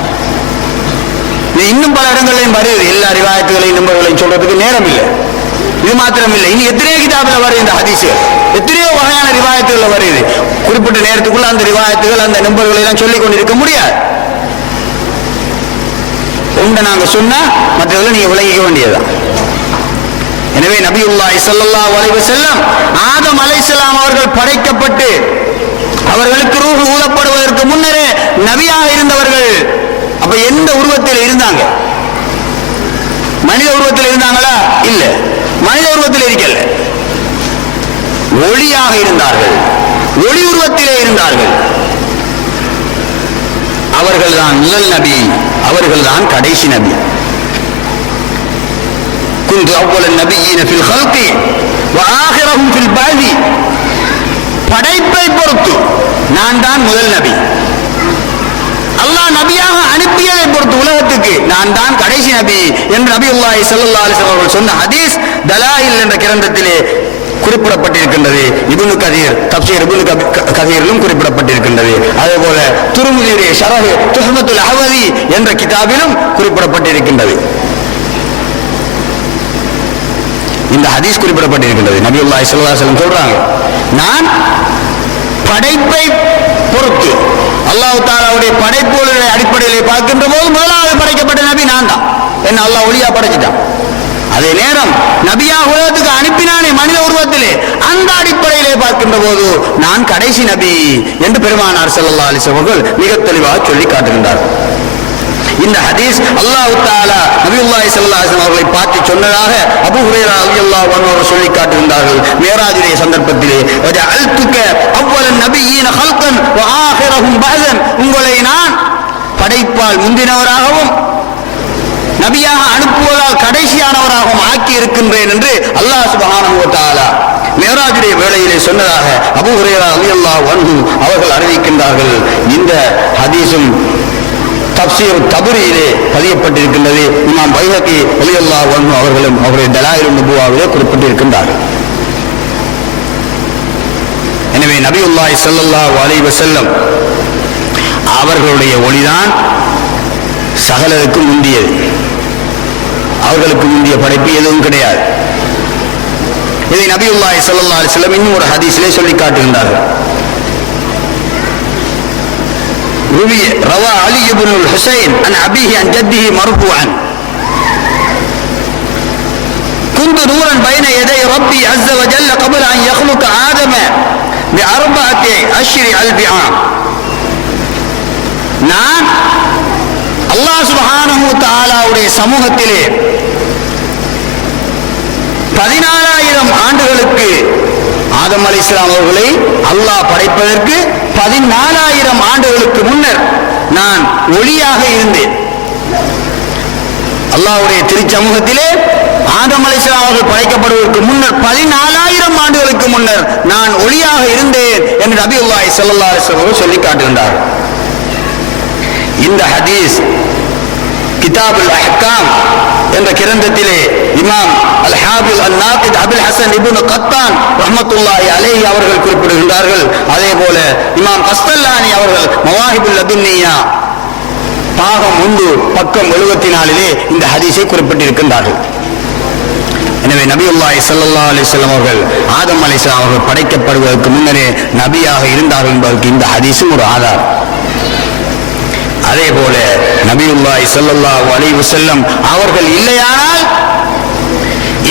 இது இன்னும் பல இடங்களிலும் வருது. எல்லா ரிவாயத்துகளையும் நம்பர்களையும் சொல்றதுக்கு நேரம் இல்லை. இது மாத்திரம் இல்லை, இனி எத்தனையோ கிதாபில் வருது இந்த ஹதீஸ், எத்தனையோ வகையான ரிவாயத்துகள் வருது. குறிப்பிட்ட நேரத்துக்குள்ள அந்த ரிவாயத்துகள் அந்த நம்பர்களை எல்லாம் சொல்லிக் கொண்டிருக்க முடியாது. உண்ட நாங்க சொன்னா மற்றவர்களை நீங்க விளங்கிக்க வேண்டியதுதான். எனவே நபியுல்லாஹி ஸல்லல்லாஹு அலைஹி வஸல்லம் ஆதம் அலைஹிஸ்ஸலாம் அவர்கள் படைக்கப்பட்டு அவர்களுக்கு ரூஹ் ஊதப்படுவதற்கு முன்னரே நபியாக இருந்தவர்கள். அப்ப எந்த உருவத்தில் இருந்தாங்க? மனித உருவத்தில் இருந்தாங்களா? இல்ல, மனித உருவத்தில் இருக்கல, ஒளியாக இருந்தார்கள், ஒளி உருவத்திலே இருந்தார்கள். அவர்கள்தான் முதல் நபி, அவர்கள்தான் கடைசி நபி. குந்து அவ்வளன் நபியீன ஃபில் ஹல்கி வ ஆகிரஹும் ஃபில் பாதி. படைப்பை பொறுத்து நான் தான் முதல் நபி. அல்லாஹ் நபியாக அனுப்பியதை பொறுத்து உலகத்துக்கு நான் தான் கடைசி நபி என்று நபியுல்லாஹி ஸல்லல்லாஹு அலைஹி வஸல்லம் அவர்கள் சொன்ன ஹதீஸ் தலாயில் என்ற கிரந்தத்திலே குறிப்பிடப்பட்டிருக்கின்றது. இப்னு கதீர் தஃப்சீர் இப்னு கதீரிலும் குறிப்பிடப்பட்டிருக்கின்றது. அதேபோல துர்முதியுடைய ஷரஹ் துஹ்மத்துல் அஹ்வதி என்ற கிதாபிலும் குறிப்பிடப்பட்டிருக்கின்றது. இந்த ஹதீஸ் குறிப்பிடப்பட்டிருக்கின்றது. நபியுல்லாஹி ஸல்லல்லாஹு அலைஹி வஸல்லம் சொல்றாங்க, நான் படைப்பை பொறுத்து அல்லாஹ் தஆலாவுடைய படைப்புகளுடைய அடிப்படையிலே பார்க்கின்ற போது முதலாவது படைக்கப்பட்ட நபி நான் தான். என்ன அல்லாஹ் ஒளியா படைச்சிட்டான். அதே நேரம் நபியாக உலகத்துக்கு அனுப்பினானே மனித உருவத்திலே, அந்த அடிப்படையிலே பார்க்கின்ற போது நான் கடைசி நபி என்று பெருமானார் ஸல்லல்லாஹு அலைஹி வஸல்லம் அவர்கள் மிக தெளிவாக சொல்லி காட்டுகின்றார். இந்த ஹதீஸ் அல்லாஹ் தஆலா நபியுல்லாஹி ஸல்லல்லாஹு அலைஹி வஸல்லம் அவர்களை பார்த்து சொன்னதாக அபூ ஹுரைரா ரலியல்லாஹு அன்ஹு அவர்கள் சொல்லி காட்டுகின்றார்கள். மியராஜுடைய சந்தர்ப்பத்திலே வஜஅல்துக அவ்வலன் நபியீன ஹல்கன் வ ஆகிரஹும் பஅதன், உங்களை நான் படைப்பால் முந்தினவராகவும் நபியாக அனுப்புவதால் கடைசியானவராகவும் ஆக்கி இருக்கின்றேன் என்று அல்லாஹ் சுப்ஹானஹு வ தஆலா மியராஜுடைய வேளையிலே சொன்னதாக அபூ ஹுரைரா ரலியல்லாஹு அன்ஹு அவர்கள் அறிவிக்கின்றார்கள். இந்த ஹதீஸும் தஃப்சீர் தபரியிலே பதியப்பட்டிருக்கின்றது. இமாம் பைஹகி ரலியல்லாஹு அன்ஹு அவர்களும் அவருடைய தலாயிலுன் நுபுவாவிலே குறிப்பிட்டிருக்கின்றார்கள். எனவே நபியுல்லாஹி ஸல்லல்லாஹு அலைஹி வஸல்லம் அவர்களுடைய ஒளிதான் சகலருக்கு முந்தியது. அவர்களுக்கு முந்திய படைப்பு எதுவும் கிடையாது. இதை நபியுல்லாஹி ஸல்லல்லாஹு அலைஹி வஸல்லம் இன்னும் ஒரு ஹதீஸிலே சொல்லி காட்டுகின்றார்கள். روى علي بن الحسين عن أبيه عن جده مرفوعا كنت نورا بين يدي ربي عز وجل قبل أن يخلق آدم ب4 أشهر البعام. நான் அல்லாஹ் சுப்ஹானஹு வ தஆலாவுடைய சமூகத்திலே 14000 ஆண்டுகளுக்கு ஆதம் அலைஹிஸ்ஸலாம் அவர்களை அல்லாஹ் படைப்பதற்கு 14000 ஆண்டுகளுக்கு முன்னர் நான் ஒளியாக இருந்தேன். அல்லாஹ்வுடைய திருச்சமூகத்திலே ஆதம் அலைஹிஸ்ஸலாம் அவர்கள் படைக்கப்படுவதற்கு முன்னர் 14000 ஆண்டுகளுக்கு முன்னர் நான் ஒளியாக இருந்தேன் என்று நபியுல்லாஹி ஸல்லல்லாஹு அலைஹி வஸல்லம் சொல்லி காட்டுகின்றார். இந்த ஹதீஸ் கிதாபுல் அஹ்காம் என்ற கிரந்தத்திலே இமாம் அல் ஹாஃபிஸ் அல் நாகித் அபுல் ஹசன் இப்னு கத்தான் ரஹ்மத்துல்லாஹி அலைஹி அவர்கள் குறிப்பிடுகின்றார்கள். அதே போல இமாம் கஸ்தல்லானி அவர்கள் மவாஹிபுல் லதுன்னியா பாகம் 1 பக்கம் 74 இந்த ஹதீஸை குறிப்பிட்டிருக்கின்றார்கள். எனவே நபியுல்லாஹி ஸல்லல்லாஹு அலைஹி வஸல்லம் அவர்கள் ஆதம் அலைஹிஸ்ஸலாம் அவர்கள் படைக்கப்படுவதற்கு முன்னரே நபியாக இருந்தார்கள் என்பதற்கு இந்த ஹதீஸும் ஒரு ஆதாரம். அதே போல நபியுல்லாஹி ஸல்லல்லாஹு அலைஹி வஸல்லம் அவர்கள் இல்லையானால்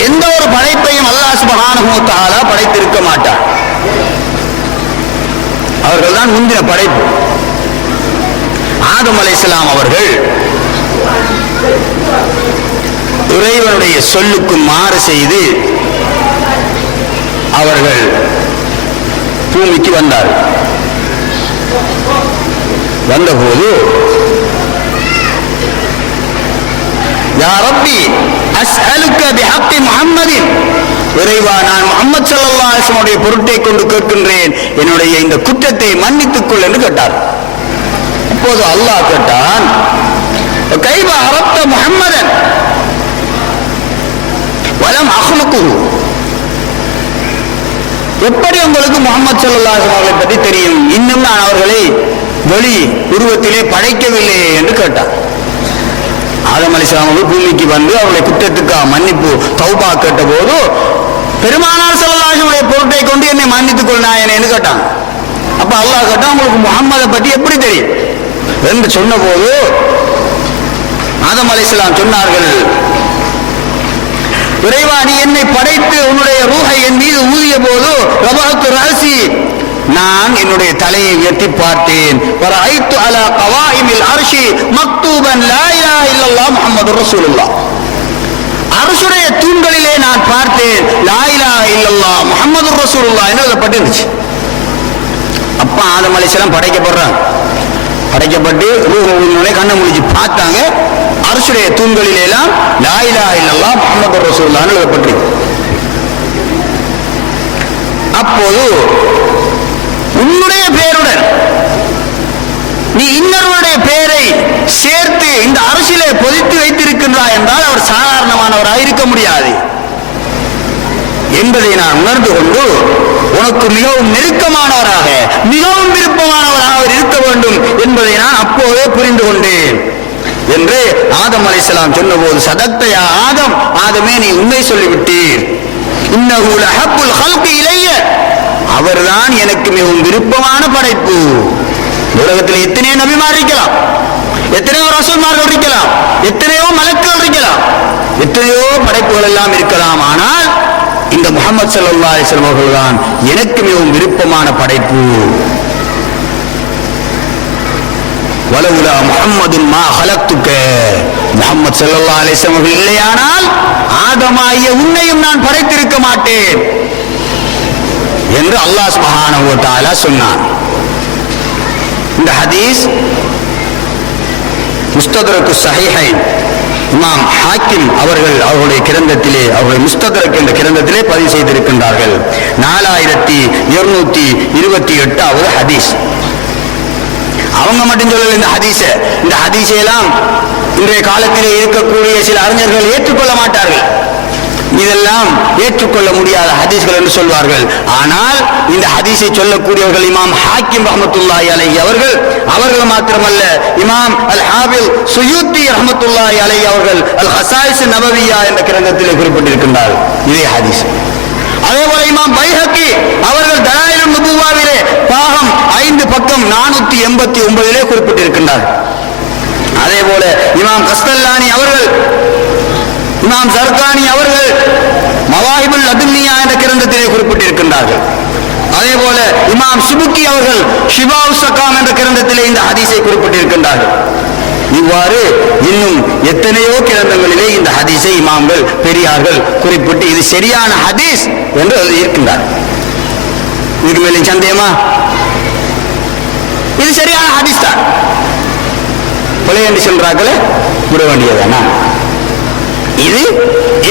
எந்த ஒரு படைப்பையும் அல்லாஹ் சுப்ஹானஹு வ தஆலா படைத்திருக்க மாட்டார். அவர்கள் தான் முந்தின படைப்பு. ஆதம் அலைஹிஸ்ஸலாம் அவர்கள் இறைவனுடைய சொல்லுக்கு மாறு செய்து அவர்கள் பூமிக்கு வந்தார்கள். வந்தபோது யா ரப்பி அஸ்அலுக பிஹக்கி முஹம்மதின் இறைவா, நான் முஹம்மது ஸல்லல்லாஹு அலைஹி வஸல்லம் பொருட்டை கொண்டு கேட்கின்றேன், என்னுடைய இந்த குற்றத்தை மன்னித்துக் கொள் என்று கேட்டார். அப்போது அல்லாஹ் கேட்டான், கைஃப அரப்த முஹம்மதன் வலம் அஹ்லுகுஹு, எப்படி உங்களுக்கு முஹம்மது ஸல்லல்லாஹு அலைஹி வஸல்லம் பற்றி தெரியும், இன்னும் நான் அவர்களை வெளி உருவத்திலே படைக்கவில்லை என்று கேட்டார். ஆதம் அலைஹிஸ்ஸலாம் அவர்கள் பூமிக்கு வந்து அவருடைய குற்றத்துக்காக மன்னிப்பு தௌபா கேட்ட போது, பெருமானார் ஸல்லல்லாஹு அலைஹி வஸல்லம் பொருட்டை கொண்டு என்னை மன்னித்துக் கொள் நாயனேன்னு கேட்டாங்க. அப்ப அல்லாஹ் கேட்டா, உங்களுக்கு முஹம்மதை பற்றி எப்படி தெரியும் என்று சொன்ன போது ஆதம் அலைஹிஸ்ஸலாம் சொன்னார்கள், இறைவா, நீ என்னை படைத்து உன்னுடைய ரூஹை என் மீது ஊதிய போது ரபஹத்து ரஅசி, நான் என்னுடைய தலையை உயர்த்தி பார்த்தேன். வரஐத்து அலா கவாயிமில் அர்ஷி மக்தூபன் லா இலாஹ இல்லல்லாஹ் முஹம்மதுர் ரசூலுல்லாஹ், அர்ஷுடைய தூண்களிலே நான் பார்த்தேன் லா இலாஹ இல்லல்லாஹ் முஹம்மதுர் ரசூலுல்லாஹ் என்று எழுதப்பட்டிருந்துச்சு. அப்ப ஆதம் அலைஹிஸ்ஸலாம் படைக்கப்படுறாங்க. படைக்கப்பட்டு ரூஹை கண்ணை முழிச்சு பார்த்தாங்க, அர்ஷுடைய தூண்களிலே எல்லாம் லா இலாஹ இல்லல்லாஹ் முஹம்மதுர் ரசூலுல்லாஹ் எழுதப்பட்டிருக்கு. அப்போது உன்னுடைய பெயருடன் நீ இன்னொருவருடைய பெயரை சேர்த்து இந்த அரசியலை பொதித்து வைத்திருக்கின்றாய் என்றால் அவர் சாதாரணமானவராக இருக்க முடியாது என்பதை நான் உணர்ந்து கொண்டு, உனக்கு மிகவும் நெருக்கமானவராக மிகவும் விருப்பமானவராக அவர் இருக்க வேண்டும் என்பதை நான் அப்போதே புரிந்து கொண்டேன் என்று ஆதம் அலைஹிஸ்ஸலாம் சொன்னபோது, சதக்தயா ஆதம், ஆதமே நீ உண்மை சொல்லிவிட்டீர், இன்னஹு லஹப்புல் ஹல்கி இலைய, அவர்தான் எனக்கு மிகவும் விருப்பமான படைப்பு. உலகத்தில் எத்தனையோ நபிமார் இருக்கலாம், எத்தனையோ ரசூல்மார்கள் இருக்கலாம், எத்தனையோ மலக்குகள் இருக்கலாம், எத்தனையோ படைப்புகள் எல்லாம் இருக்கலாம், ஆனால் இந்த முஹம்மது ஸல்லல்லாஹு அலைஹி வஸல்லம் அவர்கள்தான் எனக்கு மிகவும் விருப்பமான படைப்பு. வலவுலா முஹம்மதுன் மா ஹலக்துக, முஹம்மது ஸல்லல்லாஹு அலைஹி வஸல்லம் அவர்கள் இல்லையானால் ஆதமாகிய உன்னையும் நான் படைத்திருக்க மாட்டேன் என்று அல்லாஹ் சுப்ஹானஹு வ தஆலா சொன்னான். இந்த ஹதீஸ் முஸ்தத்ரக்கு ஸஹீஹைன் இமாம் ஹாக்கிம் அவர்கள் அவருடைய கிரந்தத்திலே, அவருடைய முஸ்தத்ரக் என்ற கிரந்தத்திலே பதிவு செய்திருக்கின்றார்கள். 4228வது ஹதீஸ். அவங்க மட்டும் சொல்லல இந்த ஹதீஸை எல்லாம் இன்றைய காலத்திலே இருக்கக்கூடிய சில அறிஞர்கள் ஏற்றுக்கொள்ள மாட்டார்கள். இதெல்லாம் ஏற்றுக்கொள்ள முடியாத ஹதீஸ்கள் என்று சொல்வார்கள். ஆனால் இந்த ஹதீஸை சொல்லக்கூடியவர்கள் இமாம் ஹாக்கிம் ரஹ்மத்துல்லாஹி அலைஹி அவர்கள் மாத்திரமல்ல, இமாம் அல் ஹாஃபிஸ் சுயூத்தி ரஹ்மத்துல்லாஹி அலைஹி அவர்கள் அல் ஹஸாயிஸ் நபவிய்யா என்ற கிரந்தத்திலே குறிப்பிட்டிருக்கின்றார்கள் இதே ஹதீஸ். அதே போல இமாம் பைஹக்கி அவர்கள் தலாயிலுன் நுபுவாவிலே பாகம் 5 பக்கம் 489 குறிப்பிட்டிருக்கின்றார்கள். அதே போல இமாம் கஸ்தல்லானி அவர்கள், இமாம் ஜர்கானி அவர்கள் மவாஹிபுல் லதுன்னியா என்ற கிரந்தத்திலே குறிப்பிட்டிருக்கின்றார்கள். அதே போல இமாம் சுபுக்கி அவர்கள் ஷிபாஉஸ் ஸகாம் என்ற கிரந்தத்திலே இந்த ஹதீஸை குறிப்பிட்டிருக்கின்றார்கள். இவ்வாறு இன்னும் எத்தனையோ கிரந்தங்களிலே இந்த ஹதீஸை இமாம்கள் பெரியார்கள் குறிப்பிட்டு இது சரியான ஹதீஸ் என்று எழுதியிருக்கின்றார். இதுக்கு மேலே சந்தேகமா? இது சரியான ஹதீஸ் தான். கொலை என்று சொல்றாங்களே விட வேண்டியதானா? இது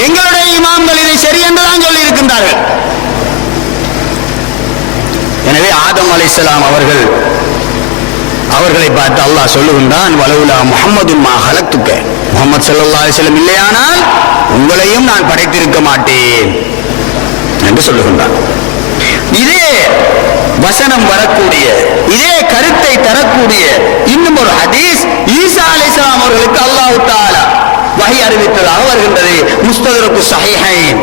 எங்களுடைய இமாம்கள் இதை சரி என்றுதான் சொல்லி இருக்கின்றார்கள். எனவே ஆதம் அலைஹிஸ்ஸலாம் அவர்களை பார்த்து அல்லாஹ் சொல்லுகின்றான், வலவுலா முஹம்மதுன் மா ஹலக்துக, முஹம்மது ஸல்லல்லாஹு அலைஹி வஸல்லம் இல்லையானால் உங்களையும் நான் படைத்திருக்க மாட்டேன் என்று சொல்லுகின்றான். இதே வசனம் வரக்கூடிய, இதே கருத்தை தரக்கூடிய இன்னும் ஒரு ஹதீஸ் ஈசா அலைஹிஸ்ஸலாம் அவர்களுக்கு அல்லாஹ் தஆலா வஹி அறிவித்ததாக வருகின்றது. முஸ்தத்ரக்கு ஸஹீஹைன்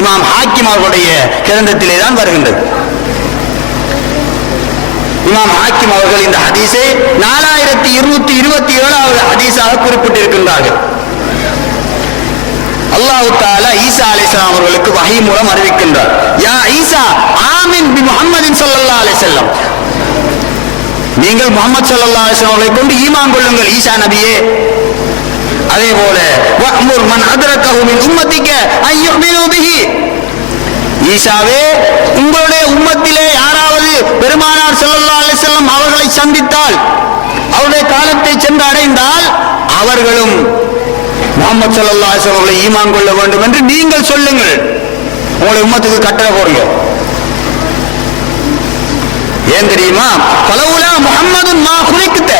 இமாம் ஹாக்கிம் அவர்களுடைய கிரந்தத்திலே தான் வருகின்றது. இமாம் ஹாக்கிம் அவர்கள் இந்த ஹதீஸை 4227வது ஹதீஸாக குறிப்பிட்டிருக்கின்றார்கள். அல்லாஹ் தஆலா ஈசா அலைஹிஸ்ஸலாம் அவர்களுக்கு வஹி மூலம் அறிவிக்கின்றார், யா ஈசா ஆமின் பி முஹம்மதின் ஸல்லல்லாஹு அலைஹி வஸல்லம், நீங்கள் முஹம்மது ஸல்லல்லாஹு அலைஹி வஸல்லம் அவர்களை கொண்டு ஈமான் கொள்ளுங்கள் ஈசா நபியே. அதே போல வஅமுர் மன் அத்ரகஹு மின் உம்மதிக அன் யுமினு பிஹி, ஈசாவே உங்களுடைய உம்மத்திலே யாராவது பெருமானார் ஸல்லல்லாஹு அலைஹி வஸல்லம் அவர்களை சந்தித்தால், அவருடைய காலத்தை சென்று அடைந்தால் அவர்களும் முஹம்மது ஸல்லல்லாஹு அலைஹி வஸல்லம் அவர்களை ஈமான் கொள்ள வேண்டும் என்று நீங்கள் சொல்லுங்கள் உங்களை உம்மத்துக்கு கட்டளை போடுங்க. ஏன் தெரியுமா? பலவுலா முஹம்மதுன் மா குலிக்த,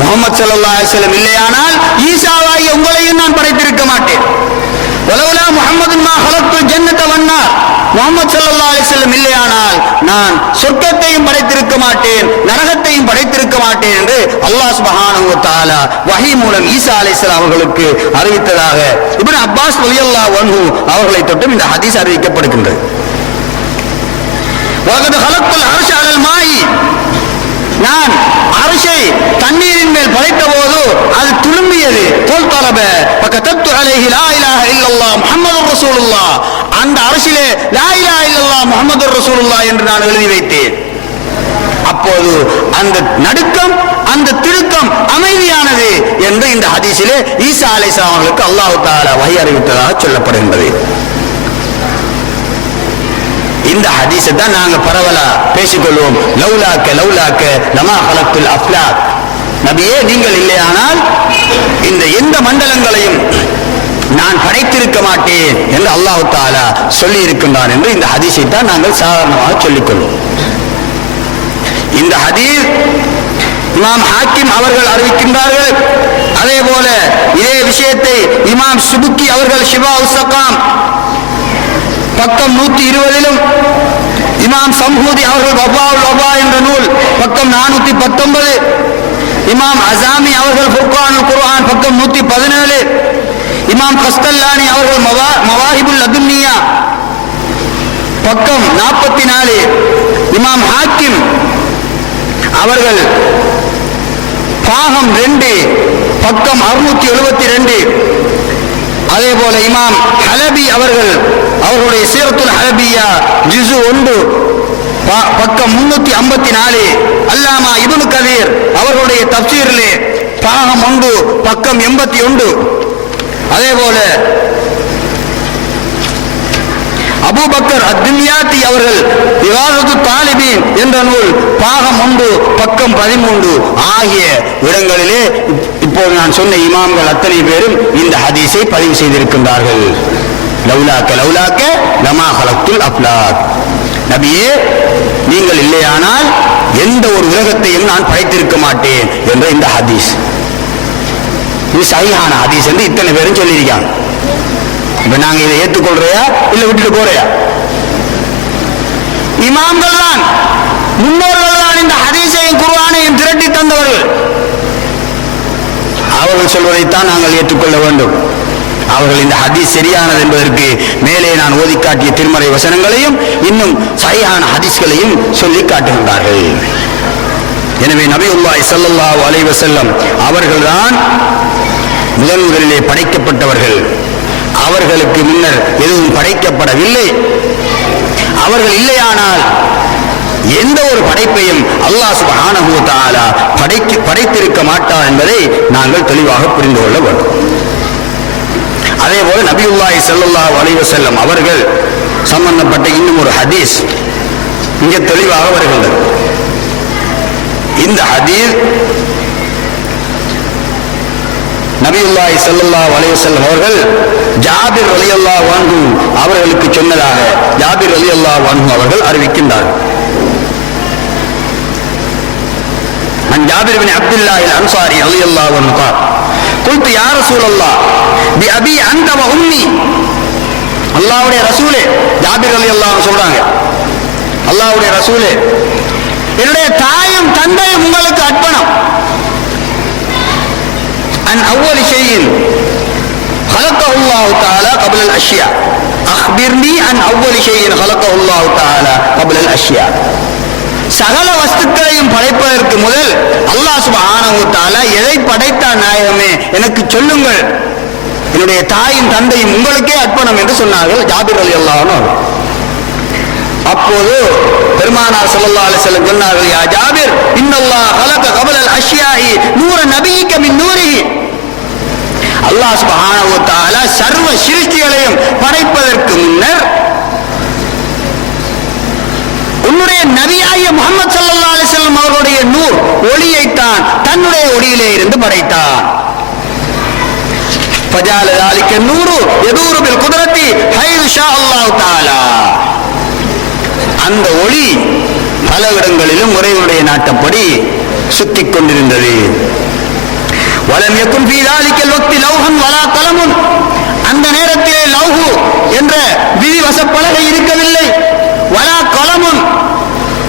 முஹம்மது ஸல்லல்லாஹு அலைஹி வஸல்லம் இல்லையானால் ஈசாவாகிய உங்களையும் நான் படைத்திருக்க மாட்டேன். வலவுலா முஹம்மதுன் மா ஹலக்துல் ஜன்னத வன்னார், முஹம்மது ஸல்லல்லாஹு அலைஹி வஸல்லம் இல்லையானால் நான் சொர்க்கத்தையும் படைத்திருக்க மாட்டேன், நரகத்தையும் படைத்திருக்க மாட்டேன் என்று அல்லாஹ் சுப்ஹானஹு வ தஆலா வஹி மூலம் ஈசா அலைஹிஸ்ஸலாம் அவர்களுக்கு அறிவித்ததாக இப்னு அப்பாஸ் ரலியல்லாஹு அன்ஹு அவர்களை தொட்டும் இந்த ஹதீஸ் அறிவிக்கப்படுகின்றது. வலகத் ஹலக்துல் அர்ஷ அலல் மாயி, நான் அர்ஷை தண்ணீரின் மேல் படைத்த போது அது துளும்பியது. தோல் தலப பக்கத்தத்து அலைஹி லா இலாஹ இல்லல்லாஹ் முஹம்மதுர் ரசூலுல்லாஹ், அந்த அர்ஷிலே லா இலாஹ இல்லல்லாஹ் முஹம்மதுர் ரசூலுல்லாஹ் என்று நான் எழுதி வைத்தேன். அப்போது அந்த நடுக்கம், அந்த திடுக்கம் அமைதியானது என்று இந்த ஹதீஸிலே ஈசா அலைஹிஸ்ஸலாம் அவர்களுக்கு அல்லாஹ் தஆலா வஹி அறிவித்ததாக சொல்லப்படுகின்றது. இந்த ஹதீஸை தான் நாங்க பரவலா பேசிக்கொள்வோம். லௌலாக்க லௌலாக்க லமா ஹலக்துல் அஃப்லாக், நபியே நீங்கள் இல்லையானால் இந்த எந்த மண்டலங்களையும் நான் படைத்திருக்க மாட்டேன் என்று அல்லாஹ் தஆலா சொல்லி இருக்கின்றான் என்று இந்த ஹதீஸை தான் நாங்கள் சாதாரணமாக சொல்லிக்கொள்வோம். இந்த ஹதீஸ் இமாம் ஹாக்கிம் அவர்கள் அறிவிக்கின்றார்கள். அதே போல இதே விஷயத்தை இமாம் சுபுக்கி அவர்கள் ஷிபா உஸ்ஸகாம் பக்கம் 120 இமாம் சம்ஹூதி அவர்கள் வஃபாஉல் வஃபா என்ற நூல் பக்கம் 419, இமாம் அஸாமி அவர்கள் ஃபுர்கானுல் குர்ஆன் பக்கம் 117, இமாம் கஸ்தல்லானி அவர்கள் மவாஹிபுல் லதுன்னியா பக்கம் 44, இமாம் ஹாக்கிம் அவர்கள் பாகம் 2 பக்கம் 672, அதே போல இமாம் ஹலபி அவர்கள் அவர்களுடைய சீரத்துல் ஹலபியா ஜுஸு 1 பக்கம் 354, அல்லாமா இப்னு கதீர் அவர்களுடைய தஃப்சீரிலே பாகம் 1 பக்கம் 81, அதே போல அபூபக்கர் அத்-திம்யாத்தி அவர்கள் இவாதத்து தாலிபீன் என்ற நூல் பாகம் 1 பக்கம் 13 ஆகிய இடங்களிலே இப்போது நான் சொன்ன இமாம்கள் அத்தனை பேரும் இந்த ஹதீஸை பதிவு செய்திருக்கின்றார்கள். லௌலாக்க லௌலாக்க லமா ஹலக்துல் அஃப்லாக், நபியே நீங்கள் இல்லையானால் எந்த ஒரு உலகத்தையும் நான் படைத்திருக்க மாட்டேன் என்ற இந்த ஹதீஸ், இது சஹீஹான ஹதீஸ் என்று இத்தனை பேரும் சொல்லியிருக்காங்க. இப்ப நாங்க இதை ஏற்றுக்கொள்றையா இல்ல விட்டுட்டு போறையா? இமாம்கள் தான், முன்னோர்கள் தான் இந்த ஹதீஸையும் குர்ஆனையும் திரட்டி தந்தவர்கள். அவர்கள் சொல்வதைத்தான் நாங்கள் ஏற்றுக்கொள்ள வேண்டும். அவர்கள் இந்த ஹதீஸ் சரியானது என்பதற்கு மேலே நான் ஓதி காட்டிய திருமறை வசனங்களையும் இன்னும் சஹீஹான ஹதீஸ்களையும் சொல்லி காட்டுகின்றார்கள். எனவே நபியுல்லாஹி ஸல்லல்லாஹு அலைஹி வஸல்லம் அவர்கள்தான் முதலிலே படைக்கப்பட்டவர்கள். அவர்களுக்கு முன்னர் எதுவும் படைக்கப்படவில்லை. அவர்கள் இல்லையானால் எந்த ஒரு படைப்பையும் அல்லாஹ் சுப்ஹானஹு வ தஆலா படைத்திருக்க மாட்டார் என்பதை நாங்கள் தெளிவாக புரிந்து கொள்ள வேண்டும். அதே போல நபியுல்லாஹி ஸல்லல்லாஹு அலைஹி வஸல்லம் அவர்கள் சம்பந்தப்பட்ட இன்னும் ஒரு ஹதீஸ் இங்கே தெளிவாக வருகின்றது. இந்த ஹதீஸ் நபியுல்லாஹி ஸல்லல்லாஹு அலைஹி வஸல்லம் அவர்கள் ஜாபிர் ரலியல்லாஹு அன்ஹு அவர்களுக்கு சொன்னதாக ஜாபிர் ரலியல்லாஹு அன்ஹு அவர்கள் அறிவிக்கின்றார்கள். عن جابر بن عبد الله الأنصاري رضي الله عنه قال قلت يا رسول الله بأبي أنت وأمي, அல்லாஹ்வுடைய ரசூலே, ஜாபிர் ரலியல்லாஹு அன்ஹு சொல்றாங்க, அல்லாஹ்வுடைய ரசூலே என்னுடைய தாயும் தந்தையும் உங்களுக்கு அர்ப்பணம். عن أول شيء خلقه الله تعالى قبل الأشياء أخبرني عن أول شيء خلقه الله تعالى قبل الأشياء. சகல வஸ்துக்களையும் படைப்பதற்கு முதல் அல்லாஹ் சுப்ஹானஹு வ தஆலா எதை படைத்தான் நாயகமே எனக்கு சொல்லுங்கள், என்னுடைய தாயும் தந்தையும் உங்களுக்கே அர்ப்பணம் என்று சொன்னார்கள் ஜாபிர் ரலியல்லாஹு அன்ஹு. அப்போது பெருமானார் ஸல்லல்லாஹு அலைஹி வஸல்லம் சொன்னார்கள், யா ஜாபிர் இன்னல்லாஹ் خلق قبل الاشياء نور نبيك من نوره. அல்லாஹ் சுப்ஹானஹு வ தஆலா சர்வ சிருஷ்டிகளையும் படைப்பதற்கு முன்னர் உன்னுடைய நபியாகிய முஹம்மது ஸல்லல்லாஹு அலைஹி வஸல்லம் அவர்களுடைய நூர் ஒளியைத்தான் தன்னுடைய ஒளியிலே இருந்து படைத்தான். فجعل ذلك النور يدور بالقدرة حيث شاء الله تعالى. அந்த ஒளி பல இடங்களிலும் இறைவனுடைய நாட்டப்படி சுத்திக் கொண்டிருந்தது. வலம் யகுன் ஃபீ ذلிகல் வக்தி லௌஹன் வலா கலமுன், அந்த நேரத்திலே லௌஹு என்ற விதிவசப்பலகை இருக்கவில்லை. வலா கலமுன்,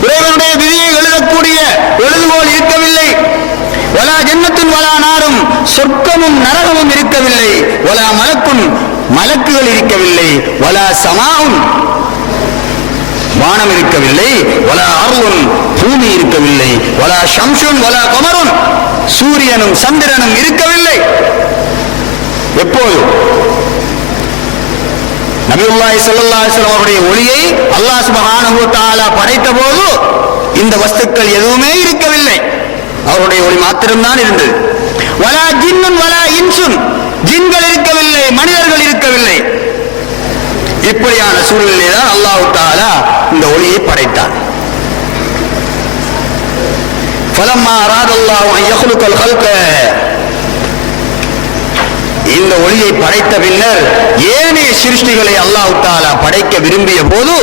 இறைவனுடைய விதியை எழுதக்கூடிய எழுதுகோல் இருக்கவில்லை. வலா ஜன்னத்துன் வலா நாரும், சொர்க்கமும் நரகமும் இருக்கவில்லை. வலா மலக்குன், மலக்குகள் இருக்கவில்லை. வலா சமாஉன், வானம் இருக்கவில்லை. வலா அர்லுன், பூமி இருக்கவில்லை. வலா ஷம்சுன் வலா கமருன், சூரியனும் சந்திரனும் இருக்கவில்லை. எப்போது நபியுல்லாஹி ஸல்லல்லாஹு அலைஹி வஸல்லம் அவருடைய ஒளியை அல்லாஹ் சுப்ஹானஹு வ தஆலா படைத்த போது இந்த வஸ்துக்கள் எதுவுமே இருக்கவில்லை. அவருடைய ஒளி மாத்திரம்தான் இருந்தது. வலா ஜின்னுன் வலா இன்சுன், ஜின்கள் இருக்கவில்லை, மனிதர்கள் இருக்கவில்லை. இப்படியான சூழ்நிலையிலே தான் அல்லாஹ் தஆலா இந்த ஒளியை படைத்தார். ஃபலம்மா அராதல்லாஹு அன் யக்லுகல் ஹல்க, இந்த ஒளியை படைத்த பின்னர் ஏனைய சிருஷ்டிகளை அல்லாஹ் தஆலா படைக்க விரும்பிய போது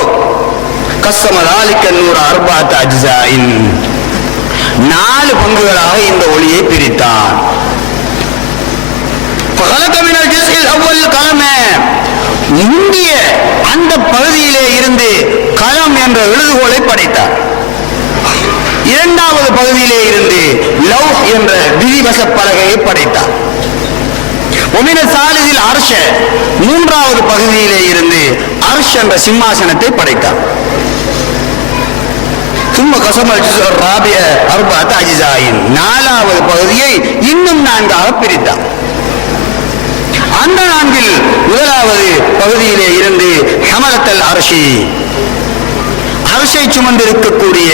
கஸ்ஸம ذلك النور أربعة أجزاء, 4 பங்குகளாக இந்த ஒளியை பிரித்தான். فخلق من الجزء الأول القلم, முந்திய அந்த பகுதியிலே இருந்து கலம் என்ற எழுதுகோலை படைத்தார். இரண்டாவது பகுதியிலே இருந்து லௌஹ் என்ற விதிவச பலகையை படைத்தார். ஒமின சாலிதில் அர்ஷ, மூன்றாவது பகுதியிலே இருந்து அர்ஷ் என்ற சிம்மாசனத்தை படைத்தார். சும்ம கஸமல் ஜுஸ்அ ராபிஅ அர்பஅத அஜ்ஸாயின், 4வது பகுதியை இன்னும் 4ஆக பிரித்தார். அந்த 4ல் முதலாவது பகுதியிலே இருந்து ஹமலத்தல் அர்ஷி, அர்ஷை சுமந்திருக்கக்கூடிய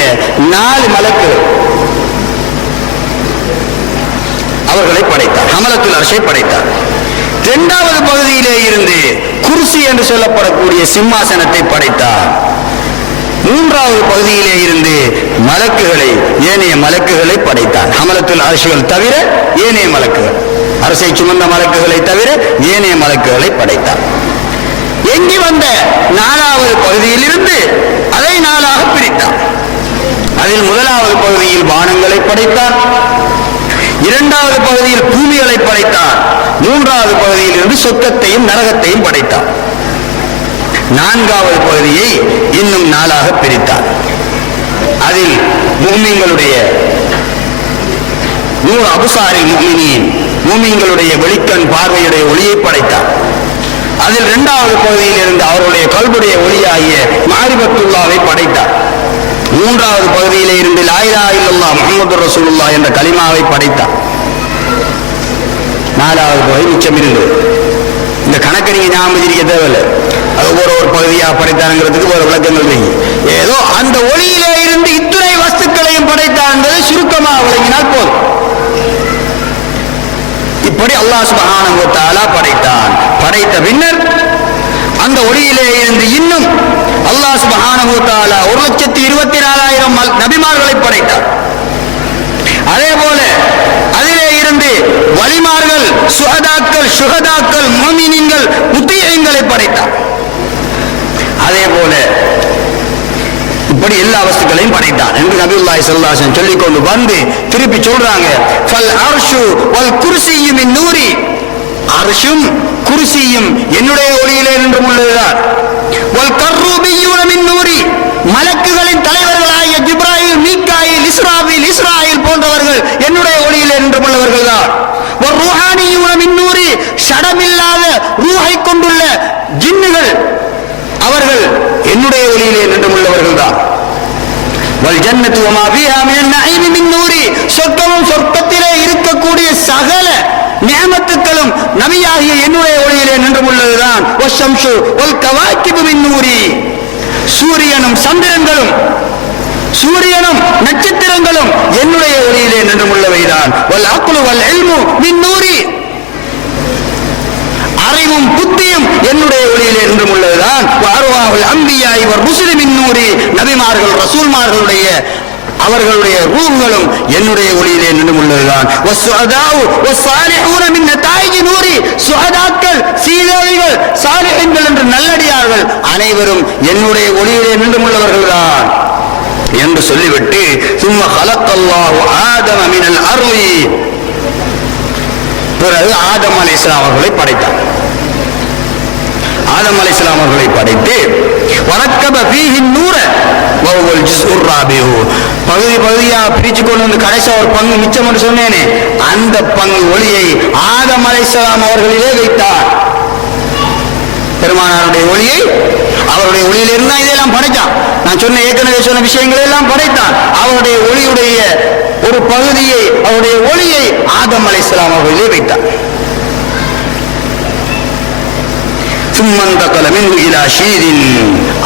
4 மலக்குகள், அவர்களை படைத்தார். ஹமலத்துல் அர்ஷை படைத்தார். 2வது பகுதியிலே இருந்து குர்சி என்று சொல்லப்படக்கூடிய சிம்மாசனத்தை படைத்தார். 3வது பகுதியிலே இருந்து மலக்குகளை, ஏனைய மலக்குகளை படைத்தார். ஹமலத்துல் அர்ஷிகள் தவிர ஏனைய மலக்குகள், அரசை சுமந்த மலக்குகளை தவிர ஏனைய மலக்குகளை படைத்தார். எங்கி வந்த 4வது பகுதியில் இருந்து அதை 4ஆக பிரித்தார். அதில் முதலாவது பகுதியில் வானங்களை படைத்தார். 2வது பகுதியில் பூமிகளை படைத்தார். 3வது பகுதியில் இருந்து சொர்க்கத்தையும் நரகத்தையும் படைத்தார். 4வது பகுதியை இன்னும் 4ஆக பிரித்தார். அதில் முஃமின்களுடைய நூர் அபுசாரில் முஃமினீன், முஃமின்களுடைய வெளிக்கண் பார்வையுடைய ஒளியை படைத்தார். அதில் 2வது பகுதியில் இருந்து அவருடைய கல்புடைய ஒளியாகிய மாரிபத்துல்லாவை படைத்தார். 3வது பகுதியிலே இருந்து லா இலாஹா இல்லல்லாஹ் முஹம்மதுர் ரசூலுல்லாஹ் என்ற கலிமாவை படைத்தார். 4வது பகுதி மிச்சம் இருந்தது. இந்த கணக்கு நீங்க ஞாபகம் வச்சிருக்க தேவையில்லை. அது ஒரு பகுதியாக படைத்தாருங்கிறதுக்கு ஒரு விளக்கங்கள் வைங்க. ஏதோ அந்த ஒளியிலே இருந்து இத்துணை வஸ்துக்களையும் படைத்தார் என்பதை சுருக்கமாக விளங்கினால் போதும். இப்படி அல்லாஹ் சுப்ஹானஹு வ தஆலா படைத்தான். படைத்த பின்னர் அந்த ஒளியிலே இருந்து இன்னும் அல்லாஹ் சுப்ஹானஹு வ தஆலா 1,24,000 நபிமார்களை படைத்தார். அதே போல அதிலே இருந்து வலிமார்கள், சுஹதாக்கள், ஷுஹதாக்கள், முஃமினீன்கள், முத்தீஈன்களை படைத்தார். அதே போல இப்படி எல்லா வஸ்துக்களையும் படைத்தார் என்று நபியுல்லாஹி ஸல்லல்லாஹு அலைஹி வஸல்லம் சொல்லிக் கொண்டு வந்து திருப்பி சொல்றாங்க, ஃபல் அர்ஷு வல் குர்சியு மின் நூரி, அர்ஷும் குர்சியும் என்னுடைய ஒளியிலே நின்று உள்ளதுதான். வல் கர்ரூபியூன மின் நூரி, மலக்குகளின் தலைவர்களாகிய ஜிப்ராயில், மீகாயில், இஸ்ராஃபீல், இஸ்ராயில் போன்றவர்கள் என்னுடைய ஒளியிலே நின்று உள்ளவர்கள் தான். வல் ரூஹானியூன மின் நூரி, ஷடமில்லாத ரூஹை கொண்டுள்ள ஜின்னுகள், அவர்கள் என்னுடைய ஒளியிலே நின்று உள்ளவர்கள் தான். வல் ஜன்னத்து வமா ஃபீஹா மினன் நஈமி மின் நூரி, சொர்க்கமும் சொர்க்கத்திலே இருக்கக்கூடிய சகல நிஅமத்துக்களும் நபியாகிய என்னுடைய ஒளியிலே நின்று உள்ளதுதான். வஷம்சு வல் கவாகிபு மின் நூரி, சூரியனும் சந்திரன்களும், சூரியனும் நட்சத்திரங்களும் என்னுடைய ஒளியிலே நின்று உள்ளவைதான். வல் அக்லு வல் இல்மு மின் நூரி, அறிவும் புத்தியும் என்னுடைய ஒளியிலே நின்று உள்ளதுதான். அர்வாஹுல் அன்பியாஇ வ ருசுலி மின் நூரி, நபிமார்கள் ரசூல்மார்களுடைய அவர்களுடைய ரூஹ்களும் என்னுடைய ஒளியிலே நின்று சொல்லுகிறான், வஸ்ஸுஅதாஉ வஸ்ஸாலிஹூன மின் நதாயிஜி நூரி, சுஹதாக்கள், சீதேவிகள், சாலிஹீன்கள் என்ற நல்லடியார்கள் அனைவரும் என்னுடைய ஒளியிலே நின்றுள்ளவர்கள்தான் என்று சொல்லிவிட்டு சும்ம ஹலக்கல்லாஹு ஆதம மினல் அர்லி, பிறகு ஆதம் அலைஹிஸ்ஸலாம் அவர்களை படைத்தார். ஆதம் அலைஹிஸ்ஸலாம் அவர்களை படைத்து வரக்கப ஃபீஹி நூர வஹுவல் ஜுஸ்உர் ராபிஹு, பகுதி பகுதியாக பிரிச்சு கொண்டு வந்து கடைசி ஒரு பங்கு மிச்சம் என்று சொன்னேனே, அந்த பங்கு ஒளியை ஆதம் அலைஹிஸ்ஸலாம் அவர்களிலே வைத்தார். பெருமானாருடைய ஒளியை அவருடைய ஒளியில் இருந்தா இதெல்லாம் படைத்தான். நான் சொன்ன ஏற்கனவே சொன்ன விஷயங்களை எல்லாம் படைத்தான். அவருடைய ஒளியுடைய ஒரு பகுதியை, அவருடைய ஒளியை ஆதம் அலைஹிஸ்ஸலாம் அவர்களிலே வைத்தார்.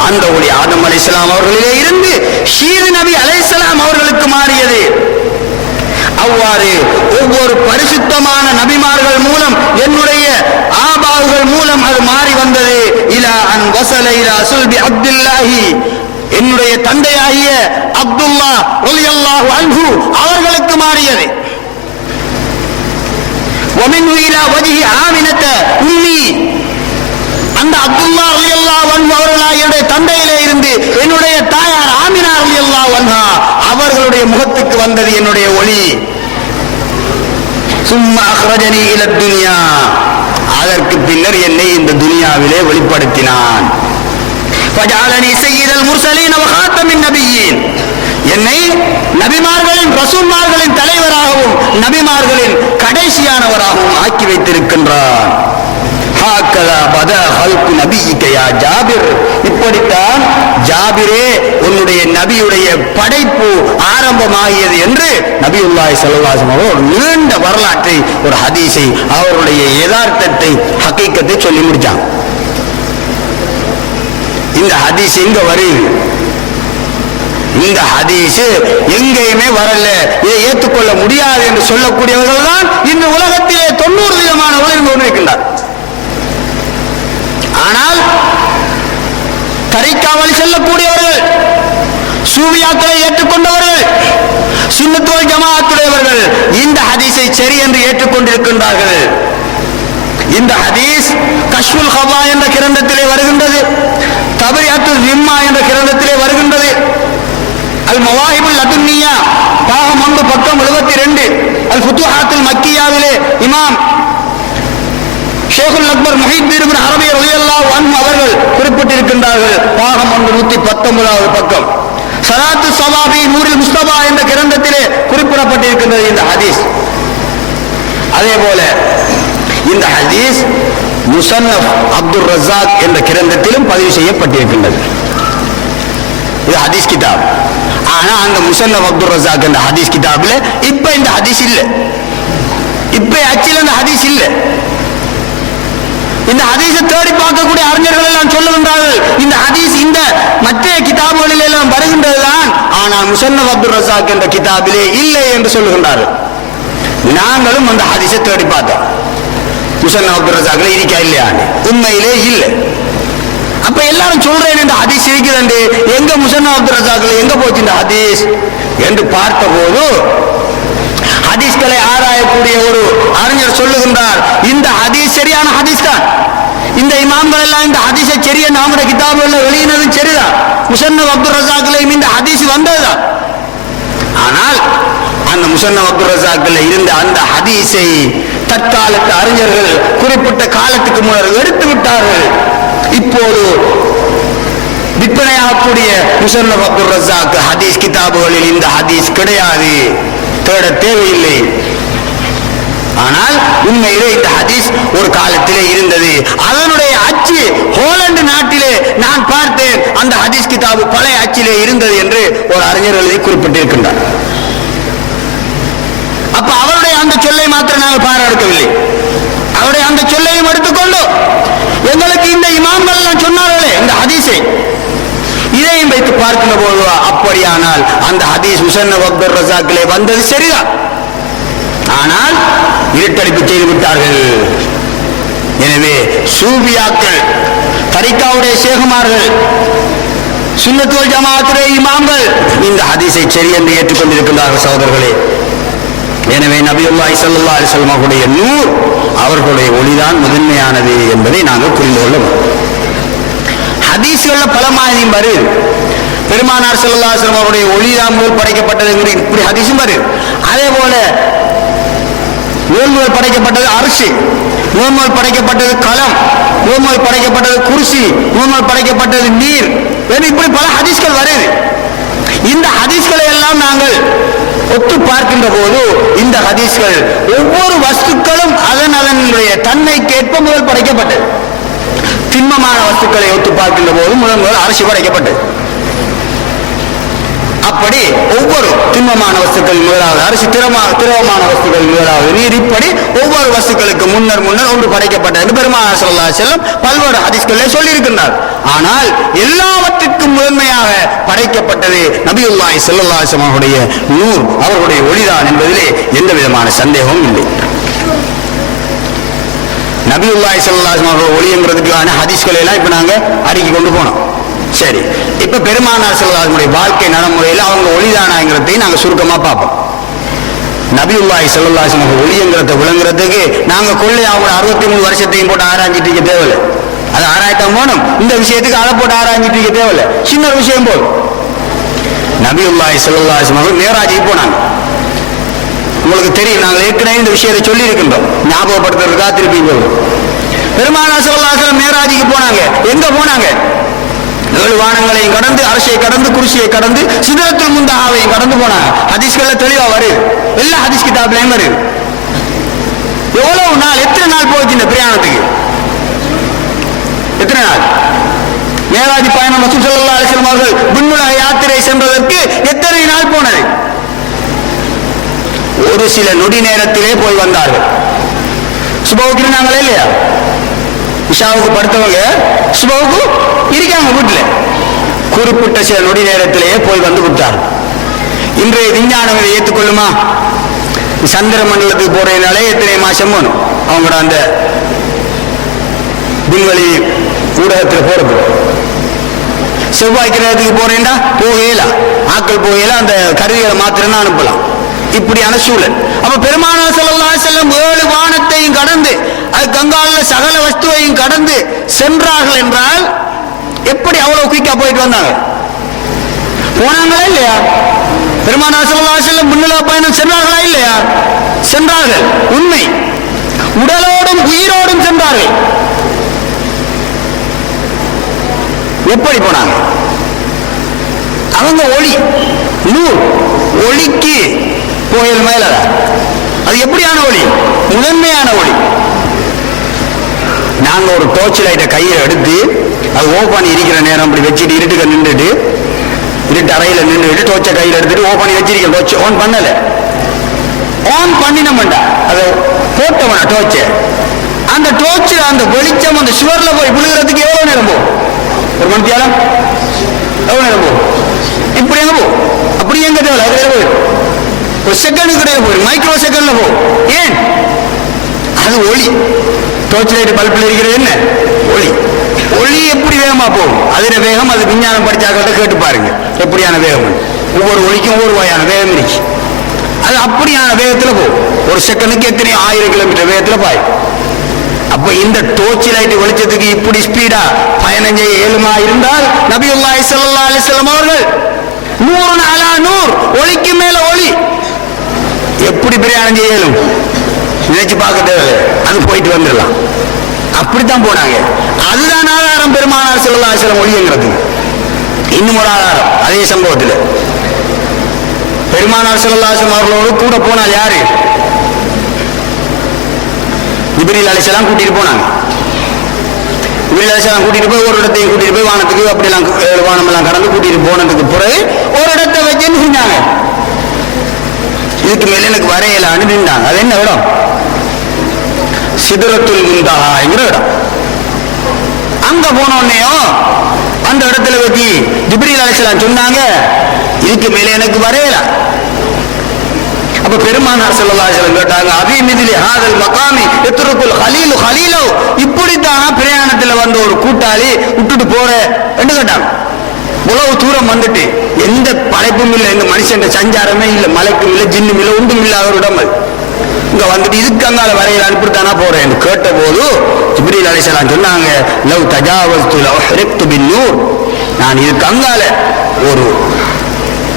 அந்த ஒளி ஆதம் அலைஹிஸ்ஸலாம் அவர்களிலே இருந்து ஷீத் நபி அலைஹிஸ்ஸலாம் அவர்களுக்கு மாறியது. அவ்வாறு ஒவ்வொரு பரிசுத்தமான நபிமார்கள் மூலம், என்னுடைய ஆபாவுகள் மூலம் அது மாறி வந்தது. இலா அன் வஸல இலா சுல்பி அப்துல்லாஹி, என்னுடைய தந்தையாகிய அப்துல்லா ரலியல்லாஹு அன்ஹு அவர்களுக்கு மாறியது. வமின்ஹு இலா வஜ்ஹி ஆமினத உம்மி, அந்த அப்துல்லா ரலியல்லாஹு அன்ஹு அவர்களுடைய தந்தையிலே இருந்து என்னுடைய தாயார் ஆமினா ரலியல்லாஹு அன்ஹா அவர்களுடைய முகத்துக்கு வந்தது என்னுடைய ஒளி. சும்மா அக்ரஜனி இல துன்யா, அதற்கு பின்னர் என்னை இந்த துனியாவிலே வெளிப்படுத்தினான். ஃபஜஅலனி ஸய்யிதல் முர்ஸலீன் வ ஹாத்தமின் நபியீன், என்னை நபிமார்களின் ரசூல்மார்களின் தலைவராகவும் நபிமார்களின் கடைசியானவராகவும் ஆக்கி வைத்திருக்கின்றான். ஜாபிர், இப்படித்தான் ஜாபிரே உன்னுடைய நபியுடைய படைப்பு ஆரம்பமாகியது என்று நபியுல்லாஹி ஸல்லல்லாஹு அலைஹி வஸல்லம் ஒரு நீண்ட வரலாற்றை, ஒரு ஹதீஸை, அவருடைய யதார்த்தத்தை, ஹகீகத்தை சொல்லி முடிச்சாங்க. இந்த ஹதீஸ் எங்க வருது? இந்த ஹதீஸ் எங்கேயுமே வரல, இதை ஏற்றுக்கொள்ள முடியாது என்று சொல்லக்கூடியவர்கள் தான் இந்த உலகத்திலே 90% இருந்து கொண்டிருக்கின்றார். ஆனால் தரிக்காவல் செல்லக்கூடியவர்கள், சூஃபியாக்களை ஏற்றுக்கொண்டவர்கள், சுன்னத் வல் ஜமாஅத்துடையவர்கள் இந்த ஹதீஸை சரி என்று ஏற்றுக்கொண்டிருக்கின்றார்கள். இந்த ஹதீஸ் கஷ்ஃபுல் ஹவா என்ற கிரந்தத்திலே வருகின்றது, தபரிஅத்துல் ஜிம்மா என்ற கிரந்தத்திலே வருகின்றது, அல் மவாஹிபுல் லதுன்னியா பாகம் 1 பக்கம் 72, அல் ஃபுதுஹாத்துல் மக்கியாவிலே இமாம் ஷேகுல் அக்பர் முஹித்தீன் இப்னு அரபி ரலியல்லாஹு அன்ஹு அவர்கள் குறிப்பிட்டிருக்கின்றார்கள். பாகம் 1 119வது பக்கம். ஸலாத்து ஸவாபி நூரில் முஸ்தபா என்ற கிரந்தத்திலே குறிப்பிடப்பட்டிருக்கின்றது இந்த ஹதீஸ். அதே போல இந்த ஹதீஸ் முஸன்னஃப் அப்துர் ரஸாக் என்ற கிரந்தத்திலும் பதிவு செய்யப்பட்டிருக்கின்றது. இது ஹதீஸ் கிதாப். ஆனா அந்த முஸன்னஃப் அப்துர் ரஸாக் என்ற ஹதீஸ் கிதாபில் இப்ப இந்த ஹதீஸ் இல்லை, இப்ப அச்சில் அந்த ஹதீஸ் இல்லை. இந்த ஹதீஸை தேடி பார்க்கக்கூடிய அறிஞர்கள் எல்லாம் சொல்லுகின்றார்கள், இந்த ஹதீஸ் இந்த மற்ற கிதாபுகளில் எல்லாம் வருகின்றதுதான், ஆனால் முஸன்னஃப் அப்துர் ரஸாக் என்ற கிதாபிலே இல்லை என்று சொல்லுகின்றார்கள். நாங்களும் அந்த ஹதீஸை தேடி பார்த்தோம், முஸன்னஃப் அப்துர் ரஸாக்ல இருக்கா இல்லையான்னு, உண்மையிலே இல்லை. அப்ப எல்லாரும் சொல்றேன் இந்த ஹதீஸ் இருக்குதுண்டு, எங்க முஸன்னஃப் அப்துர் ரஸாக்ல எங்க போச்சு இந்த ஹதீஸ் என்று பார்த்தபோது ஹதீஸ்களை ஆராயக்கூடிய ஒரு அறிஞர் சொல்லுகின்றார், இந்த ஹதீஸ் சரியான ஹதீஸ் தான். இந்த இமாம்கள் எல்லாம் இந்த ஹதீஸை சரியா நம்முடைய கிதாபுகளில் வெளியினது சரிதான், முஸன்னஃப் அப்துர் ரஸாக்லையும் இந்த ஹதீஸ் வந்ததுதான். ஆனால் அந்த முஸன்னஃப் அப்துர் ரஸாக்ல இருந்த அந்த ஹதீஸை தற்காலத்து அறிஞர்கள் குறிப்பிட்ட காலத்துக்கு முன்னர் எடுத்து விட்டார்கள். இப்போது விற்பனையாகக்கூடிய முஸன்னஃப் அப்துர் ரஸாக் ஹதீஸ் கிதாபுகளில் இந்த ஹதீஸ் கிடையாது, தேட தேவையில்லை. ஆனால் உண்மையிலே இந்த ஹதீஸ் ஒரு காலத்திலே இருந்தது. அதனுடைய அச்சு ஹோலந்து நாட்டிலே நான் பார்த்தேன், அந்த ஹதீஸ் கிதாபு பழைய அச்சிலே இருந்தது என்று ஒரு அறிஞர்கள் குறிப்பிட்டிருக்கின்றார். அப்ப அவருடைய அந்த சொல்லை மாத்திரம் நாங்கள் பாராட்டவில்லை, அவருடைய அந்த சொல்லையும் எடுத்துக்கொண்டு எங்களுக்கு இந்த இமாம்கள் எல்லாம் சொன்னார்களே இந்த ஹதீஸை, இதையும் வைத்து பார்க்கின்ற போது அப்படியானால் அந்த ஹதீஸ் முஸன்னஃப் அப்துர் ரஸாக்கிலே வந்தது சரிதான். ஆனால் இருட்டடிப்பு செய்து விட்டார்கள். எனவே சூஃபியாக்கள், தரிகாவுடைய ஷேகுமார்கள், சுன்னத் வல் ஜமாஅத்துடைய இமாம்கள் இந்த ஹதீஸை சரி என்று ஏற்றுக்கொண்டிருக்கின்றார்கள் சகோதரர்களே. எனவே நபியுல்லாஹி ஸல்லல்லாஹு அலைஹி வஸல்லம் அவர்களுடைய நூர், அவர்களுடைய ஒளிதான் முதன்மையானது என்பதை நாங்கள் புரிந்து கொள்ள வேண்டும். ஹதீஸ்கள்ல பல மாதிரியும் வருது. பெருமானார் ஸல்லல்லாஹு அலைஹி வஸல்லம் அவருடைய ஒளிதான் முதல் படைக்கப்பட்டது இப்படி ஹதீஸும் வருது. அதே போல முதல் படைக்கப்பட்டது அர்ஷ், முதல் படைக்கப்பட்டது கலம், முதல் படைக்கப்பட்டது குர்சி, முதல் படைக்கப்பட்டது நீர், இப்படி பல ஹதீஸ்கள் வருது. இந்த ஹதீஸ்களை எல்லாம் நாங்கள் ஒத்து பார்க்கின்ற போது இந்த ஹதீஸ்கள் ஒவ்வொரு வஸ்துக்களும் அதனுடைய தன்மைக்கேற்ப முதல் படைக்கப்பட்டது. திண்மமான வஸ்துக்களை ஒத்து பார்க்கின்ற போது முதல் அரிசி படைக்கப்பட்டது. அப்படி ஒவ்வொரு திண்மமான வஸ்துக்கள் முதலாவது அரிசி, திரவமான வஸ்துக்கள் முதலாவது நீர், இப்படி ஒவ்வொரு வஸ்துக்களுக்கு முன்னர் ஒன்று படைக்கப்பட்டது பெருமானார் ஸல்லல்லாஹு அலைஹி வஸல்லம் பல்வேறு ஹதீஸ்களிலே சொல்லி இருக்கின்றார். ஆனால் எல்லாவற்றுக்கும் முதன்மையாக படைக்கப்பட்டது நபியுல்லாஹி ஸல்லல்லாஹு அலைஹி வஸல்லம் அவருடைய நூர், அவர்களுடைய ஒளிதான் என்பதிலே எந்த விதமான சந்தேகமும் இல்லை. நபியுல்லாஹி ஸல்லல்லாஹு அலைஹி வஸல்லம் அவர்கள் ஒளிங்கிறதுக்கான ஹதீஸ்களை எல்லாம் இப்ப நாங்க அறிக்கை கொண்டு போனோம். சரி, இப்ப பெருமானார் ஸல்லல்லாஹு அலைஹி வஸல்லம் வாழ்க்கை நடைமுறையில் அவங்க ஒளிதானாங்கிறதையும் நாங்க சுருக்கமா பார்ப்போம். நபியுல்லாஹி ஸல்லல்லாஹு அலைஹி வஸல்லம் ஒளிங்கிறத விளங்குறதுக்கு நாங்க கொள்ளை அவங்க 63 வருஷத்தையும் போட்டு ஆராய்ஞ்சிட்டு இருக்க தேவையில்லை. அது ஆராய்த்தான் போனோம். இந்த விஷயத்துக்கு அதை போட்டு ஆராய்ஞ்சிட்டு இருக்க தேவையில்லை. சின்ன விஷயம் போல் நபியுல்லாஹி ஸல்லல்லாஹு அலைஹி வஸல்லம் மேராஜுக்கு போனாங்க. உங்களுக்கு தெரியும், நாங்கள் ஏற்கனவே இந்த விஷயத்தை சொல்லி இருக்கின்றோம், ஞாபகப்படுத்துறதுக்காக திருப்பி சொல்றோம். பெருமானார் ஸல்லல்லாஹு அலைஹி வஸல்லம் மேராஜுக்கு போனாங்க. எங்க போனாங்க? 7 வானங்களையும் கடந்து, அரசை கடந்து, குர்சியை கடந்து, சிதறத்துல் முன்தஹாவையும் கடந்து போனாங்க. ஹதீஸ்கள்ல தெளிவா வருது, எல்லா ஹதீஸ் கிதாப்லயும் வருது. எவ்வளவு நாள், எத்தனை நாள் போச்சு இந்த பிரயாணத்துக்கு? எத்தனை நாள் மேராஜ் பயணம்? ரசூல் ஸல்லல்லாஹு அலைஹி வஸல்லம் அவர்கள் விண்ணுலக யாத்திரை சென்றதற்கு எத்தனை நாள் போனது? ஒரு சில நொடி நேரத்திலே போய் வந்தார்கள். சுபவுக்கு இருந்தாங்களே இல்லையா? இஷாவுக்கு படுத்தவங்க சுபவுக்கு இருக்காங்க வீட்டுல. குறிப்பிட்ட சில நொடி நேரத்திலேயே போய் வந்து விட்டார்கள். இன்றைய விஞ்ஞானம் இதை ஏற்றுக்கொள்ளுமா? சந்திர மண்டலத்துக்கு போறதுனாலே எத்தனை மாசம் வேணும் அவங்களோட அந்த விண்வெளி ஊடகத்தில் போறது. செவ்வாய் கிரகத்துக்கு போறேன்டா போகல, ஆக்கள் போகல, அந்த கருவிகளை மாத்திரம் அனுப்பலாம். இப்படியான சூழல். அப்ப பெருமானார் ஸல்லல்லாஹு அலைஹி வஸல்லம் 7 வானத்தையும் கடந்து, அது கங்கால சகல வஸ்துவையும் கடந்து சென்றார்கள் என்றால் எப்படி அவ்வளவு குயிக்கா போயிட்டு வந்தாங்க? போனாங்களா இல்லையா? பெருமானார் ஸல்லல்லாஹு அலைஹி வஸல்லம் முன்னிலை பயணம் சென்றார்களா இல்லையா? சென்றார்கள், உண்மை. உடலோடும் உயிரோடும் சென்றார்கள். எப்படி போனாங்க? அவங்க ஒளி, நூர், ஒளிக்கு கோயில் மேல அது எப்படியான ஒளி? முதன்மையான ஒளி. நாங்க ஒரு டோர்ச் லைட்டை கையில எடுத்து அது ஓபன் பண்ணி இருக்கிற நேரம் அப்படி வச்சுட்டு இருட்டுக்க நின்றுட்டு, இருட்டு அறையில நின்றுட்டு டோர்ச்சை கையில எடுத்துட்டு ஓபன் பண்ணி வச்சிருக்கேன். டோர்ச் ஆன் பண்ணல, ஆன் பண்ணினோம்டா அதை போட்டோம்னா டோர்ச்சை, அந்த டோர்ச் அந்த வெளிச்சம் அந்த சுவர்ல போய் விழுகிறதுக்கு எவ்வளவு நேரம் போகும்? ஒரு மணித்தியாலம் எவ்வளவு நேரம் போகும்? இப்படி எங்க போகும்? அப்படி எங்க தேவை? அது போயிடும். ஒரு செகண்ட் கிடையாது, போயிடும். மைக்ரோ செகண்ட்ல போகும். ஏன்? அது ஒளி. டோர்ச் லைட் பல்பில் இருக்கிறது என்ன? ஒளி. ஒளி எப்படி வேகமா போகும்? அதுல வேகம், அது விஞ்ஞானம் படிச்சாக்கிட்ட கேட்டு பாருங்க எப்படியான வேகம். ஒவ்வொரு ஒளிக்கும் ஒவ்வொரு வகையான வேகம் இருக்கு. அது அப்படியான வேகத்துல போகும். ஒரு செகண்டுக்கு எத்தனை 1000 கிலோமீட்டர் வேகத்துல பாயும். அப்ப இந்த டோர்ச் லைட் வெளிச்சத்துக்கு இப்படி ஸ்பீடா பயணம் செய்ய இயலுமா இருந்தால் நபியுல்லாஹி ஸல்லல்லாஹு அலைஹி வஸல்லம் அவர்கள் நூறுன் அலா நூர், ஒளிக்கு மேல ஒளி, எப்படி பிரயாணம் செய்யலும் நினைச்சு பார்க்க தேவை. அது போயிட்டு வந்துடலாம். அப்படித்தான் போனாங்க. அதுதான் ஆதாரம் பெருமானார் ஸல்லல்லாஹு அலைஹி வஸல்லம் ஒளிங்கிறது. இன்னும் ஒரு ஆதாரம் அதே சம்பவத்தில் பெருமானார் ஸல்லல்லாஹு அலைஹி வஸல்லம் அவர்களோடு கூட போனால் யாரு? ஜிப்ரீல் அலைஹிஸ்ஸலாம் கூட்டிட்டு போனாங்க. ஜிப்ரீல் அலைஹிஸ்ஸலாம் கூட்டிட்டு போய் ஒரு இடத்தையும் கூட்டிட்டு போய் வானத்துக்கு அப்படிலாம் வானம் எல்லாம் கடந்து கூட்டிட்டு போனதுக்கு பிறகு ஒரு இடத்தை வச்சு செஞ்சாங்க. இதுக்கு மேல எனக்கு வரையலான்னு நின்றாங்க. அது என்ன இடம்? சிதறத்துல் முன்தஹாங்கிற இடம். அங்க போனோடனேயும் அந்த இடத்துல வச்சு ஜிப்ரீல் அலைஹிஸ்ஸலாம் சொன்னாங்க, இதுக்கு மேல எனக்கு வரையல. அப்ப பெருமானார் ஸல்லல்லாஹு அலைஹி வஸல்லம் கேட்டாங்க, அபி மித்லி ஹாதல் மகாமி யத்ருகுல் கலீலு கலீலு, இப்படித்தான் பிரயாணத்துல வந்த ஒரு கூட்டாளி விட்டுட்டு போற என்று கேட்டாங்க. உலவு தூரம் வந்துட்டு எந்த படைப்பும் இல்லை, எந்த மனுஷன் சஞ்சாரமே இல்லை, மலைக்கும் இல்லை, ஜின்னும் இல்லை, ஒன்றும் இல்லாத ஒரு இடம். அது இங்க வந்துட்டு இதுக்கு அங்கால வரையில் அனுப்பித்தானா போறேன் கேட்ட போது ஜிப்ரீல் அலைஹிஸ்ஸலாம் சொன்னாங்க, லவ் தஜாவஸ்து லஹரிக்து பின்னூர், நான் இதுக்கு அங்கால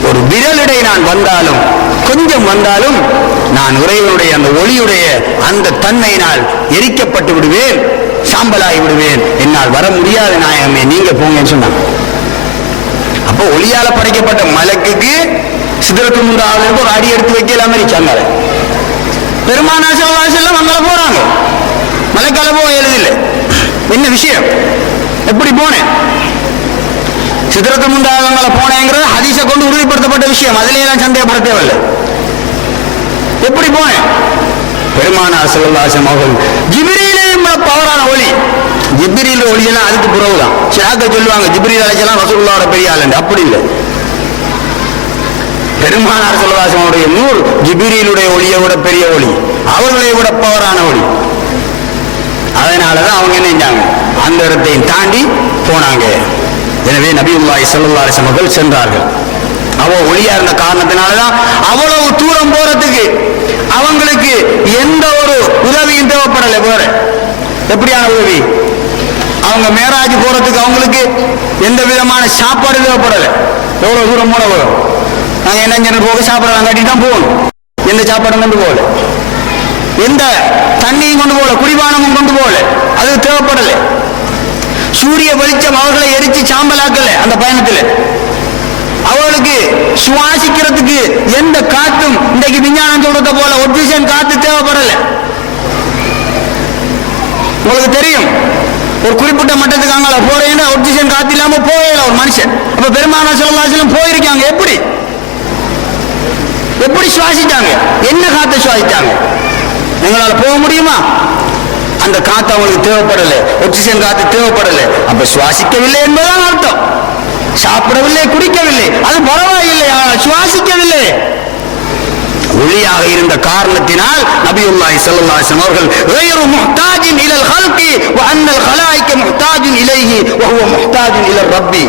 ஒரு விரலிடை நான் வந்தாலும், கொஞ்சம் வந்தாலும் நான் இறைவனுடைய அந்த ஒளியுடைய அந்த தன்மையினால் எரிக்கப்பட்டு விடுவேன், சாம்பலாகி விடுவேன், என்னால் வர முடியாது நாயகமே, நீங்க போங்கன்னு சொன்னாங்க. அப்போ ஒளியால படைக்கப்பட்ட மலக்குக்கு சிதறத்துல் முன்தாஹிலிருந்து ஒரு அடி எடுத்து வைக்கலாம இருக்காங்க. பெருமானார் ஸல்லல்லாஹு அலைஹி வஸல்லம் அங்க போறாங்க, மலைக்கால போக எழுதில்லை. என்ன விஷயம், எப்படி போனேன்? சிதறத்துல் முன்தாஹில போனேங்கிறது ஹதீஸை கொண்டு உறுதிப்படுத்தப்பட்ட விஷயம், அதிலே எல்லாம் சந்தேகப்பட தேவையில்லை. எப்படி போனேன்? பெருமானார் ஸல்லல்லாஹு அலைஹி வஸல்லம் அவர்கள் ஜிப்ரீலையும் பவரான ஒளி, ஜிப்ரீல் ஒளியெல்லாம் அதுக்கு புறவுதான். ஷாக்க சொல்லுவாங்க ஜிப்ரீல் அலைஹிஸ்ஸலாம் ரசூலுல்லாஹ்வோட பெரிய ஆளு, அப்படி இல்லை. பெருமானார் ஸல்லல்லாஹு அலைஹி வஸல்லம் நூர் ஜிப்ரீலுடைய ஒளியை விட பெரிய ஒளி, அவர்களை விட பவரான ஒளி. அதனாலதான் அவங்க என்ன செஞ்சாங்க, அந்த இடத்தையும் தாண்டி போனாங்க. எனவே நபியுல்லாஹி ஸல்லல்லாஹு அலைஹி வஸல்லம் சென்றார்கள். அவ ஒளியா இருந்த காரணத்தினாலதான் அவ்வளவு தூரம் போறதுக்கு அவங்களுக்கு எந்த ஒரு உதவியும் தேவைப்படலை. வேற எப்படியான உதவி? அவங்க மேராஜ் போறதுக்கு அவங்களுக்கு எந்த விதமான சாப்பாடு தேவைப்படலை. எவ்வளவு தூரம் போன வரும், நாங்க என்ன போக சாப்பிடலாம் கட்டி தான் போகணும். எந்த சாப்பாடும் கொண்டு போகல, எந்த தண்ணியும் கொண்டு போகல, குடிபானமும் கொண்டு போகல, அது தேவைப்படலை. சூரிய வெளிச்சம் அவர்களை எரிச்சு சாம்பலாக்கல. அந்த பயணத்தில் அவர்களுக்கு சுவாசிக்கிறதுக்கு எந்த காத்தும் இன்றைக்கு விஞ்ஞானம் சொல்றத போல ஆக்சிஜன் காத்து தேவைப்படலை. உங்களுக்கு தெரியும், ஒரு குறிப்பிட்ட மட்டத்துக்கு அங்கே போறேன்னா ஆக்சிஜன் காத்து இல்லாம போகல ஒரு மனுஷன். அப்ப பெருமானார் ஸல்லல்லாஹு அலைஹி வஸல்லம் போயிருக்காங்க. எப்படி சுவாசிச்சாங்க? என்ன காத்தை சுவாசிச்சாங்க? எங்களால போக முடியுமா? அந்த காத்து அவங்களுக்கு தேவைப்படலை, ஆக்சிஜன் காத்து தேவைப்படலை. அப்ப சுவாசிக்கவில்லை என்பதுதான் அர்த்தம். சாப்பிடவில்லை, குடிக்கவில்லை, அது பரவாயில்லை, சுவாசிக்கவில்லை. ஒளியாக இருந்த காரணத்தினால் நபியுல்லாஹி ஸல்லல்லாஹு அலைஹி வஸல்லம் அவர்கள் கைரு முஹ்தாஜின் இலல் ஹல்கி வ அன்னல் ஹலாயிக முஹ்தாஜின் இலைஹி வ ஹுவ முஹ்தாஜின் இலர் ரப்பி.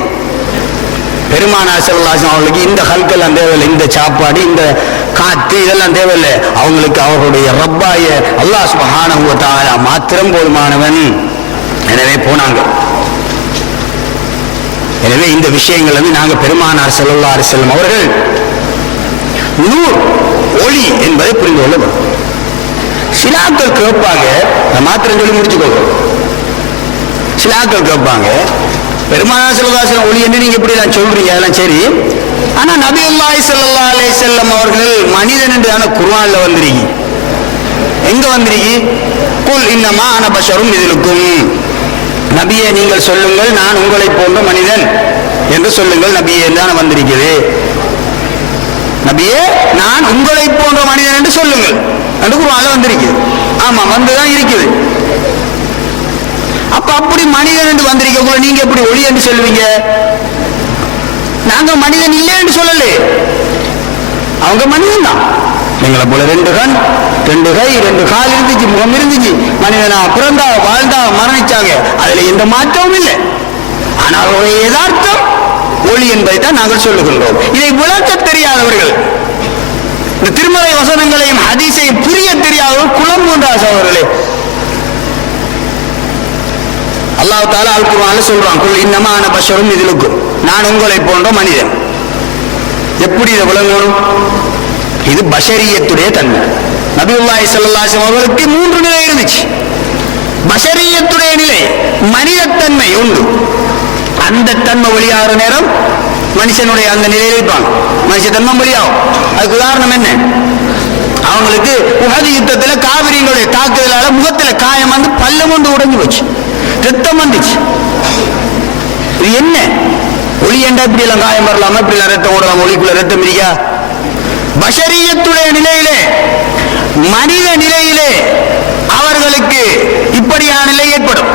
பெருமானார் ஸல்லல்லாஹு அலைஹி வஸல்லம் அவர்களுக்கு இந்த ஹல்கெல்லாம் தேவையில்லை, இந்த சாப்பாடு, இந்த காத்து இதெல்லாம் தேவையில்லை. அவங்களுக்கு அவர்களுடைய ரப்பாய அல்லாஹ் சுப்ஹானஹு வ தஆலா மாத்திரம் போதுமானவன். எனவே போனாங்க. எனவே இந்த விஷயங்கள் வந்து நாங்கள் பெருமானார் ஸல்லல்லாஹு அலைஹி வஸல்லம் அவர்கள் நூர் ஒளி என்பதை புரிந்து கொள்ள வேண்டும். சிலாக்கள் கேட்பாங்க, மாத்திரம் சொல்லி முடிச்சுக்கோங்க. சிலாக்கள் கேட்பாங்க, பெருமானார் ஸல்லல்லாஹு அலைஹி வஸல்லம் ஒளி என்று நீங்க இப்படி எல்லாம் சொல்றீங்க, அதெல்லாம் சரி. ஆனா நபியுல்லாஹி ஸல்லல்லாஹு அலைஹி வஸல்லம் அவர்கள் மனிதன் என்று தான குர்ஆன்ல வந்திருக்கு. எங்க வந்திருக்கு? குல் இன்னமா அன பஷரும் மிஸ்லுக்கும், நபியே நீங்கள் சொல்லுங்கள் நான் உங்களை போன்ற மனிதன் என்று சொல்லுங்கள் நபியே என்று வந்திருக்கிறது. நபியே நான் உங்களை போன்ற மனிதன் என்று சொல்லுங்கள் என்று குர்ஆன்ல வந்திருக்கிறது. ஆமா, வந்துதான் இருக்குது. அப்ப அப்படி மனிதன் என்று வந்திருக்க நீங்க எப்படி ஒளி என்று சொல்லுவீங்க? நாங்க மனிதன் இல்லை என்று சொல்லல, அவங்க மனிதன் தான். எங்களை போல 2 கண் 2 கை 2 கால் இருந்துச்சு, முகம் இருந்துச்சு, மனிதனா பிறந்தா வாழ்ந்தா மரணிச்சாங்க, அதுல எந்த மாற்றமும் இல்லை. ஆனால் ஒரு யதார்த்தம் ஒளி என்பதை தான் நாங்கள் சொல்லுகின்றோம். இதை விளக்க தெரியாதவர்கள், இந்த திருமறை வசனங்களையும் ஹதீஸையும் புரிய தெரியாதவர்கள் குழம்புன்றார் அவர்களே. அல்லாஹ் தஆலா அல் குர்ஆன்ல சொல்றான், குல் இன்னமா அன பஷரும் மிஸ்லுக்கும், நான் உங்களை போன்ற மனிதன். எப்படி இதை விளங்கணும்? இது பஷரியத்துடைய தன்மை. நபியுல்லாஹி ஸல்லல்லாஹு அலைஹி வஸல்லம் அவர்களுக்கு 3 நிலை இருந்துச்சு. பஷரியத்துடைய நிலை, மனிதத்தன்மை உண்டு. அந்த தன்மை வெளியாகிற நேரம் மனுஷனுடைய அந்த நிலையில் இருப்பாங்க, மனுஷ தன்மை வெளியாகும். அதுக்கு உதாரணம் என்ன? அவங்களுக்கு உஹது யுத்தத்தில் காவிரிகளுடைய தாக்குதலால முகத்தில் காயம் வந்து பல்லம் கொண்டு உடைஞ்சு போச்சு, ரத்தம் வந்துச்சு. இது என்ன? ஒளி என்றா இப்படி எல்லாம் காயம் வரலாமா? இப்படி எல்லாம் ரத்தம் ஓடலாம்? ஒளிக்குள்ள ரத்தம் இருக்கா? பஷரியத்துடைய நிலையிலே, மனித நிலையிலே அவர்களுக்கு இப்படியான நிலை ஏற்படும்.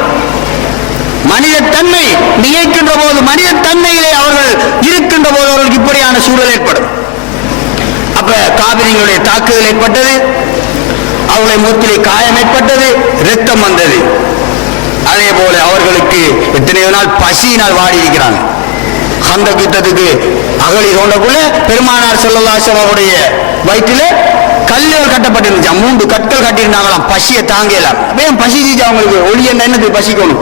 மனித தன்மை நினைக்கின்ற போது, மனித தன்மையிலே அவர்கள் இருக்கின்ற போது அவர்களுக்கு இப்படியான சூழல் ஏற்படும். அப்ப காவிரிகளுடைய தாக்குதல் ஏற்பட்டது, அவர்களை முகத்திலே காயம் ஏற்பட்டது, ரத்தம் வந்தது. அதே போல அவர்களுக்கு எத்தனையோ நாள் பசியினால் வாடி இருக்கிறாங்க. கந்தக் யுத்தத்துக்கு அகழி தோண்டக்குள்ள பெருமானார் ஸல்லல்லாஹு அலைஹி வஸல்லம் வயிற்றிலே கல்லுகள் கட்டப்பட்டிருந்துச்சா, 3 கற்கள் கட்டியிருந்தாங்களாம், பசியை தாங்கலாம். ஏன் பசிச்சு அவங்களுக்கு? ஒளி என்ன என்னது பசிக்கணும்?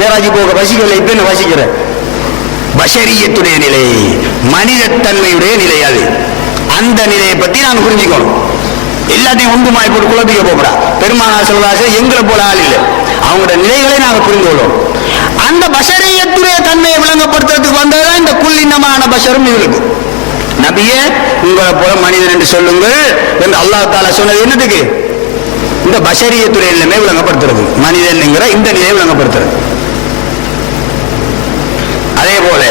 மேராஜி போக பசிக்கல, இப்ப என்ன பசிக்கிற? பஷரியத்துடைய நிலை, மனிதத்தன்மையுடைய நிலை அது. அந்த நிலையை பத்தி நாங்க புரிஞ்சுக்கணும். எல்லாத்தையும் ஒன்று மாய் போட்டு குழப்பிக்க போகிறா. பெருமானார் ஸல்லல்லாஹு எங்களை போல ஆள் இல்லை, அவங்களோட நிலைகளை நாங்க புரிந்து கொள்வோம். அந்த பஷரியத்துடைய தன்மையை விளங்கப்படுத்துறதுக்கு வந்ததுதான் இந்த குல்லினமான பஷரும் இவருக்கு. நபியே உங்களை போல மனிதன் என்று சொல்லுங்கள் என்று அல்லாஹ் தஆலா சொன்னது என்னதுக்கு? இந்த பஷரியத்துடைய நிலைமை விளங்கப்படுத்துறது, மனிதன்ங்கிற இந்த நிலையை விளங்கப்படுத்துறது. அதே போல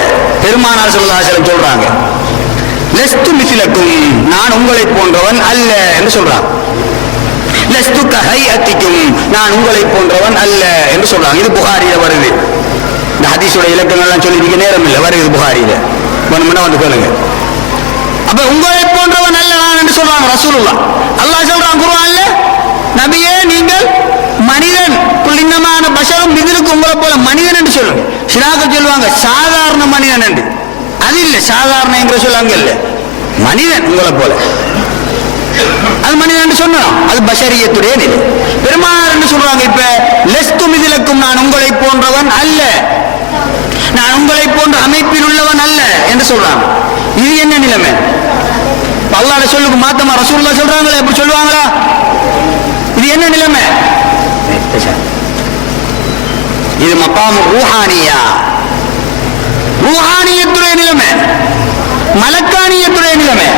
பெருமானார் ஸல்லல்லாஹு அலைஹி வஸல்லம் சொல்றாங்க, லஸ்து மிஸ்லக்கும், நான் உங்களை போன்றவன் அல்ல என்று சொல்றாங்க. லஸ்து கஹைஅத்திக்கும், நான் உங்களை போன்றவன் அல்ல என்று சொல்றாங்க. இது புகாரியில வருது. இந்த ஹதீஸோட இலக்கங்கள்லாம் சொல்லிருக்க நேரம் இல்லை, வருது புகாரியில, வேணும்னா வந்து கேளுங்க. அப்ப உங்களை போன்றவன் அல்ல நான் என்று சொல்றாங்க ரசூலுல்லாஹ். அல்லாஹ் சொல்றான் குர்ஆன்ல, நபியே நீங்கள் மனிதன், குல்லினமான பஷரும் மிதிலுக்கு உங்களை போல மனிதன் என்று சொல்லுங்க. சிலாக்கள் சொல்லுவாங்க சாதாரண மனிதன் என்று, அது இல்லை, சாதாரண என்கிற சொல்லாங்க இல்லை, மனிதன் உங்களை போல, அது மனிதன் என்று சொன்னோம், அது பஷரியத்துடைய நிலை. பெருமானார் என்று சொல்றாங்க, இப்ப லஸ்து மிதிலக்கும், நான் உங்களை போன்றவன் அல்ல, நான் உங்களை போன்ற அமைப்பில் உள்ளவன் அல்ல என்று சொல்றாங்க. இது என்ன நிலைமை? அல்லாஹ்வுடைய சொல்லுக்கு மாத்தமா ரசூலுல்லாஹ் சொல்றாங்களே, எப்படி சொல்லுவாங்களா? இது என்ன நிலைமை? இது மகாம் ரூஹானியா, ரூஹானியத்துடைய நிலைமை, மலக்கானியத்துடைய நிலைமை.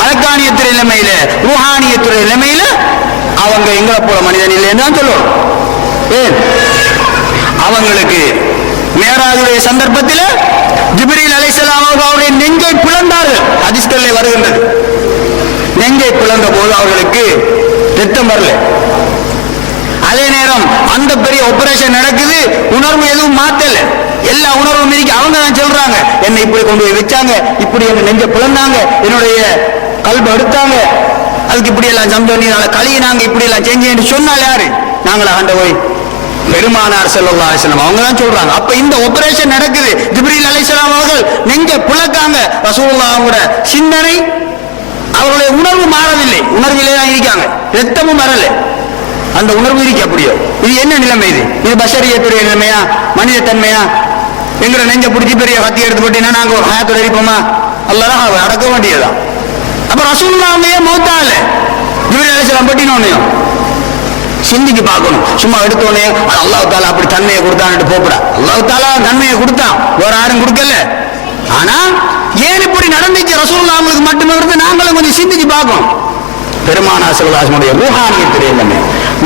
மலக்கானியத்துடைய நிலைமையில, ரூஹானியத்துடைய நிலைமையில அவங்க எங்களை போல மனிதன் இல்லைன்னு தான் சொல்லுவோம். ஏன்? அவங்களுக்கு மேராஜுடைய சந்தர்ப்பத்தில் ஜிப்ரீல் அலைஹிஸ்ஸலாம் அவர்களுடைய நெஞ்சை பிளந்தார்கள். ஹதீஸ்களிலே வருகின்றது, நெஞ்சை பிளந்த போது அவர்களுக்கு ரத்தம் வரல. அதே நேரம் அந்த பெரிய ஆபரேஷன் நடக்குது, உணர்வு எதுவும் மாத்தல, எல்லா உணர்வும் இருக்கு. அவங்க தான் சொல்றாங்க, என்னை இப்படி கொண்டு போய் வச்சாங்க, இப்படி என்ன நெஞ்ச பிளந்தாங்க, என்னுடைய கல்பை எடுத்தாங்க, அதுக்கு இப்படி எல்லாம் சம்பவம் கழியினாங்க, இப்படி எல்லாம் செஞ்சு சொன்னால் யாரு? நாங்களா ஆண்ட போய் பெருமானார் ஸல்லல்லாஹு அலைஹி வஸல்லம் அவங்க தான் சொல்றாங்க. அப்ப இந்த ஆபரேஷன் நடக்குது, ஜிப்ரீல் அலைஹிஸ்ஸலாம் அவர்கள் நெஞ்ச பிளக்காங்க. ரசூலுல்லாஹ்வோட சிந்தனை, அவர்களுடைய உணர்வு மாறவில்லை, உணர்விலே தான் இருக்காங்க, ரத்தமும் வரல, அந்த உணர்வு இருக்கு. அப்படியோ இது என்ன நிலைமை? இது பஷரியத்துடைய நிலைமையா, மனித தன்மையா? எங்களை நெஞ்ச பிடிச்சி பெரிய கத்தி எடுத்து போட்டீங்கன்னா நாங்க ஒரு ஹயாத்தோட இருப்போமா? அல்லாஹ் அடக்க வேண்டியதுதான். அப்ப ரசூலுல்லாஹ் மௌத்தால ஜிப்ரீல் அலைஹிஸ்ஸலாம் பட்டினோனையும் சிந்திக்கு பார்க்கணும். சும்மா எடுத்தோடனே அல்லாஹ் தஆலா அப்படி தன்மையை கொடுத்தான்னு போகக்கூடாது. அல்லாஹ் தஆலா தன்மையை கொடுத்தான், வேற யாரும் கொடுக்கல. ஆனா ஏன் இப்படி நடந்துச்சு ரசூலுல்லாஹ் அவங்களுக்கு மட்டுமே இருந்து நாங்களும் கொஞ்சம் சிந்திச்சு பார்க்கணும். பெருமானார் ஸல்லல்லாஹு அலைஹி வஸல்லம் ரூஹானியத்துடைய நிலைமை,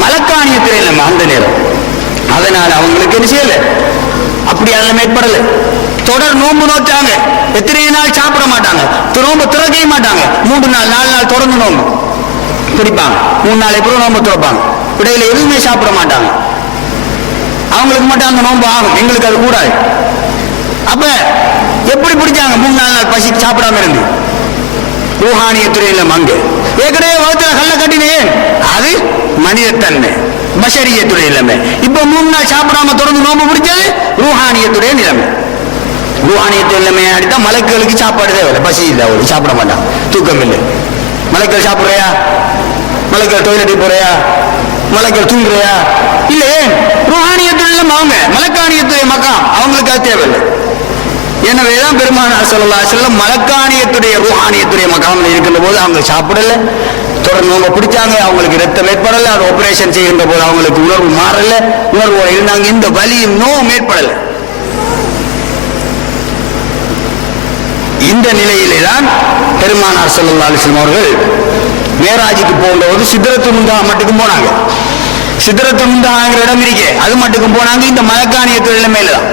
மலக்கானியத்துடைய நிலைமை அந்த நேரம். அதனால அவங்களுக்கு என்ன செய்யல, அப்படி அதெல்லாம் ஏற்படல. தொடர் நோன்பு நோட்டாங்க, எத்தனை நாள் சாப்பிட மாட்டாங்க, நோன்பு திறக்கவே மாட்டாங்க. 3 நாள் 4 நாள் தொடர்ந்து நோன்பு பிடிப்பாங்க, 3 நாள் எப்பறம் நோன்பு திறப்பாங்க, இடையில எதுவுமே சாப்பிட மாட்டாங்க. அவங்களுக்கு மட்டும் அந்த நோன்பு ஆகும், எங்களுக்கு அது கூடாது. அப்ப எப்படி பிடிச்சாங்க? 3-4 நாள் பசி சாப்பிடாம இருந்து. ரூஹானியத்துறையில மங்கு ஏற்கனவே வகுத்துல கல்ல கட்டினே, அது மனிதத்தன்மை, பஷரியத்துடைய நிலைமை. இப்ப 3 நாள் சாப்பிடாம தொடர்ந்து நோம்பு பிடிச்சது ரூஹானியத்துடைய நிலைமை. ரூஹானியத்துடைய நிலைமை அடித்தா மலக்குகளுக்கு சாப்பாடு தேவை, பசி இல்லை, அவரு சாப்பிட மாட்டான், தூக்கம் இல்லை. மலக்கள் சாப்பிடுறியா? மலக்கள் டொய்லெட்டுக்கு போறியா? மலக்கள் தூங்குறியா? இல்லையே, ரூஹானியத்துடைய அவங்க மலக்கானியத்துடைய மக்காம், அவங்களுக்கு அது தேவையில்லை. எனவேதான் பெருமானார் ஸல்லல்லாஹு அலைஹி வஸல்லம் மலக்கானியத்துடைய ரூஹானியத்துடைய மகாமில் இருக்கின்ற போது அவங்க சாப்பிடல, தொடர்ந்து நோம்ப பிடிச்சாங்க, அவங்களுக்கு ரத்தம் ஏற்படல, அது ஆபரேஷன் செய்கின்ற போது அவங்களுக்கு உணர்வு மாறல, உணர்வோட இருந்தாங்க, இந்த வலியும் நோவும் ஏற்படல. இந்த நிலையிலே தான் பெருமானார் ஸல்லல்லாஹு அலைஹி வஸல்லம் அவர்கள் மேராஜுக்கு போகின்ற போது சித்ரத்துல் முன்தஹா மட்டுக்கும் போனாங்க. சித்ரத்துல் முன்தஹாங்கிற இடம் இருக்கே, அது மட்டுக்கும் போனாங்க. இந்த மலக்கானியத்துடைய நிலைமையில தான்.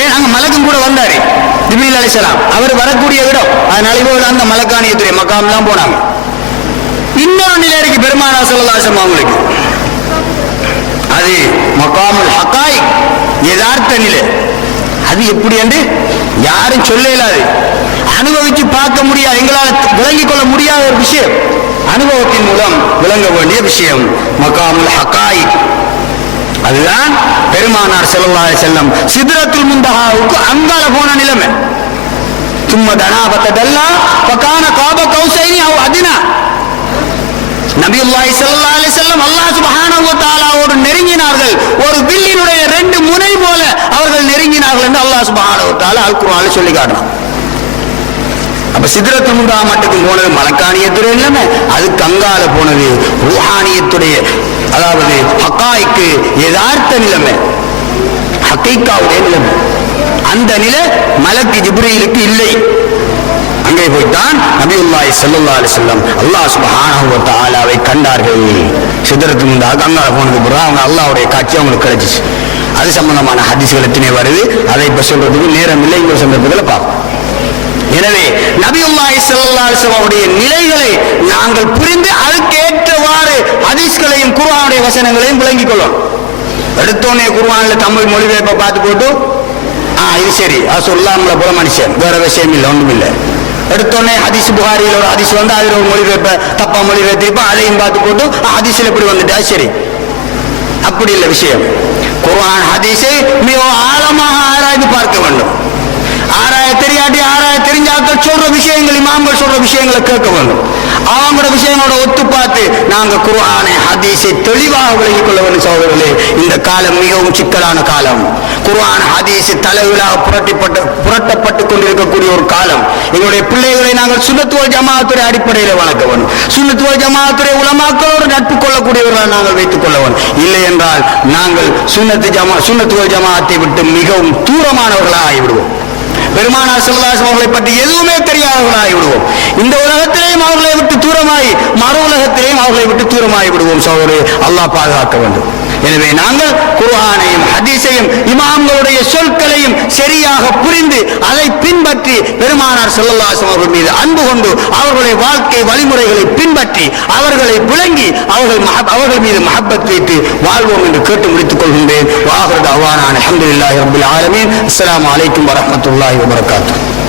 ஏன் அங்க மலக்கும் கூட வந்தாரு ஜிப்ரீல் அலைஹிஸ்ஸலாம், அவர் வரக்கூடிய இடம், அதனால இவர்கள் அந்த மலக்கானியத்துடைய மக்காம் தான் போனாங்க. இன்னொரு நிலை இருக்கு பெருமானார் ஸல்லல்லாஹு அலைஹி வஸல்லம் அவங்களுக்கு, அது மகாமுல் ஹகாயிக், யதார்த்த நிலை. அது எப்படி என்று யாரும் சொல்ல இயலாது, அனுபவிச்சு பார்க்க முடியாது, எங்களால் விளங்கிக் கொள்ள முடியாத ஒரு விஷயம், அனுபவத்தின் மூலம் விளங்க வேண்டிய விஷயம் மகாமுல் ஹகாயிக். அதுதான் பெருமானார் ஸல்லல்லாஹு அலைஹி வஸல்லம் சித்ரத்துல் முன்தஹாவுக்கு அங்கால போன நிலைமை. சும்ம தனா ஃபதல்லா ஃபகான காப கௌசைனி அவ் அத்னா. நபியுல்லாஹி ஸல்லல்லாஹு அலைஹி வஸல்லம் அல்லாஹ் சுப்ஹானஹு வ தஆலாவோடு நெருங்கினார்கள். ஒரு வில்லினுடைய 2 முனை போல அவர்கள் நெருங்கினார்கள் என்று அல்லாஹ் சுப்ஹானஹு வ தஆலா அல் குர்ஆனில் சொல்லி காட்டுறான். அப்ப சித்ரத்துல் முன்தஹா மட்டும் போனது மலக்கானியத்துடைய நிலைமை, அதுக்கு அங்கால போனது ரூஹானியத்துடைய, அதாவது ஹக்காய்க்கு யதார்த்த நிலைமை, ஹக்கீகாவுடைய நிலைமை. அந்த நிலை மலக்கு ஜிப்ரீலுக்கு இல்லை. அங்கே போய்தான் நபியுல்லாஹி ஸல்லல்லாஹு அலைஹி வஸல்லம் அல்லாஹ் சுப்ஹானஹு வ தஆலாவை கண்டார்கள். சித்ரத்துல் முன்தஹா அங்கால போனதுக்கு பிறகு அவங்க அல்லாஹ்வுடைய காட்சி அவங்களுக்கு கிடைச்சிச்சு. அது சம்பந்தமான ஹதீஸ்கள் எத்தனை வருது, அதை இப்ப சொல்றதுக்கு நேரம் இல்லை, இந்த சந்தர்ப்பத்தில் பார்ப்போம். எனவே நபியுல்லாஹி ஸல்லல்லாஹு அலைஹி வஸல்லம் அவருடைய நிலைகளை நாங்கள் புரிந்து அதுக்கேற்றவாறு ஹதீஸ்களையும் குர்ஆனுடைய வசனங்களையும் விளங்கிக் கொள்ளணும். எடுத்தோன்னே குர்ஆன்ல தமிழ் மொழிபெயர்ப்பை பார்த்து போட்டு இது சரி அது சொல்லாமல போல மனுஷன், வேற விஷயம் இல்லை, ஒன்றும் இல்லை. எடுத்தோன்னே ஹதீஸ் புகாரியில் ஒரு ஹதீஸ் வந்து அதில் ஒரு மொழிபெயர்ப்பை தப்பா மொழிபெயர்த்திருப்போம், அதையும் பார்த்து போட்டு ஹதீஸில் எப்படி வந்துட்டா சரி, அப்படி இல்லை விஷயம். குர்ஆன் ஹதீஸை மிக ஆழமாக ஆராய்ந்து பார்க்க வேண்டும். ஆராய தெரியாட்டி ஆராய தெரிஞ்சாக்கள் சொல்ற விஷயங்கள், இமாம்கள் சொல்ற விஷயங்களை கேட்க வேண்டும். அவங்களோட விஷயங்களோட ஒத்து பார்த்து நாங்க குர்ஆனை ஹதீஸை தெளிவாக விளங்கிக் கொள்ள வேண்டும். சகோதரர்களே, இந்த காலம் மிகவும் சிக்கலான காலம். குர்ஆன் ஹதீஸ் தலைவிழாக புரட்டப்பட்டு கொண்டிருக்கக்கூடிய ஒரு காலம். எங்களுடைய பிள்ளைகளை நாங்கள் சுன்னத் வல் ஜமாஅத்துடைய அடிப்படையில் வளர்க்க வேண்டும். சுன்னத் வல் ஜமாஅத்துடைய உலமாக்களோடு நட்பு கொள்ளக்கூடியவர்களாக நாங்கள் வைத்துக் கொள்ள வேண்டும். இல்லை என்றால் நாங்கள் சுன்னத் வல் ஜமாஅத்தை விட்டு மிகவும் தூரமானவர்களாக ஆகிவிடுவோம். பெருமானார் ஸல்லல்லாஹு அலைஹி அவர்களை பற்றி எதுவுமே தெரியாதவர்களாகி விடுவோம். இந்த உலகத்திலேயும் அவர்களை விட்டு தூரமாய், மறு உலகத்திலேயும் அவர்களை விட்டு தூரமாகி விடுவோம். சகோதரரே, அல்லாஹ் பாதுகாக்க வேண்டும். எனவே நாங்கள் குர்ஆனையும் ஹதீஸையும் இமாம்களுடைய சொற்களையும் சரியாக புரிந்து அதை பின்பற்றி பெருமானார் ஸல்லல்லாஹு அலைஹி அவர்கள் மீது அன்பு கொண்டு அவர்களுடைய வாழ்க்கை வழிமுறைகளை பின்பற்றி அவர்களை விளங்கி அவர்கள் மீது மஹப்பத் வைத்து வாழ்வோம் என்று கேட்டு முடித்துக் கொள்கின்றேன். வாஹிரு தஅவானா அல்ஹம்துலில்லாஹி ரப்பில் ஆலமீன். அஸ்ஸலாமு அலைக்கும் வரஹ்மத்துல்லாஹி வபரகாத்துஹு.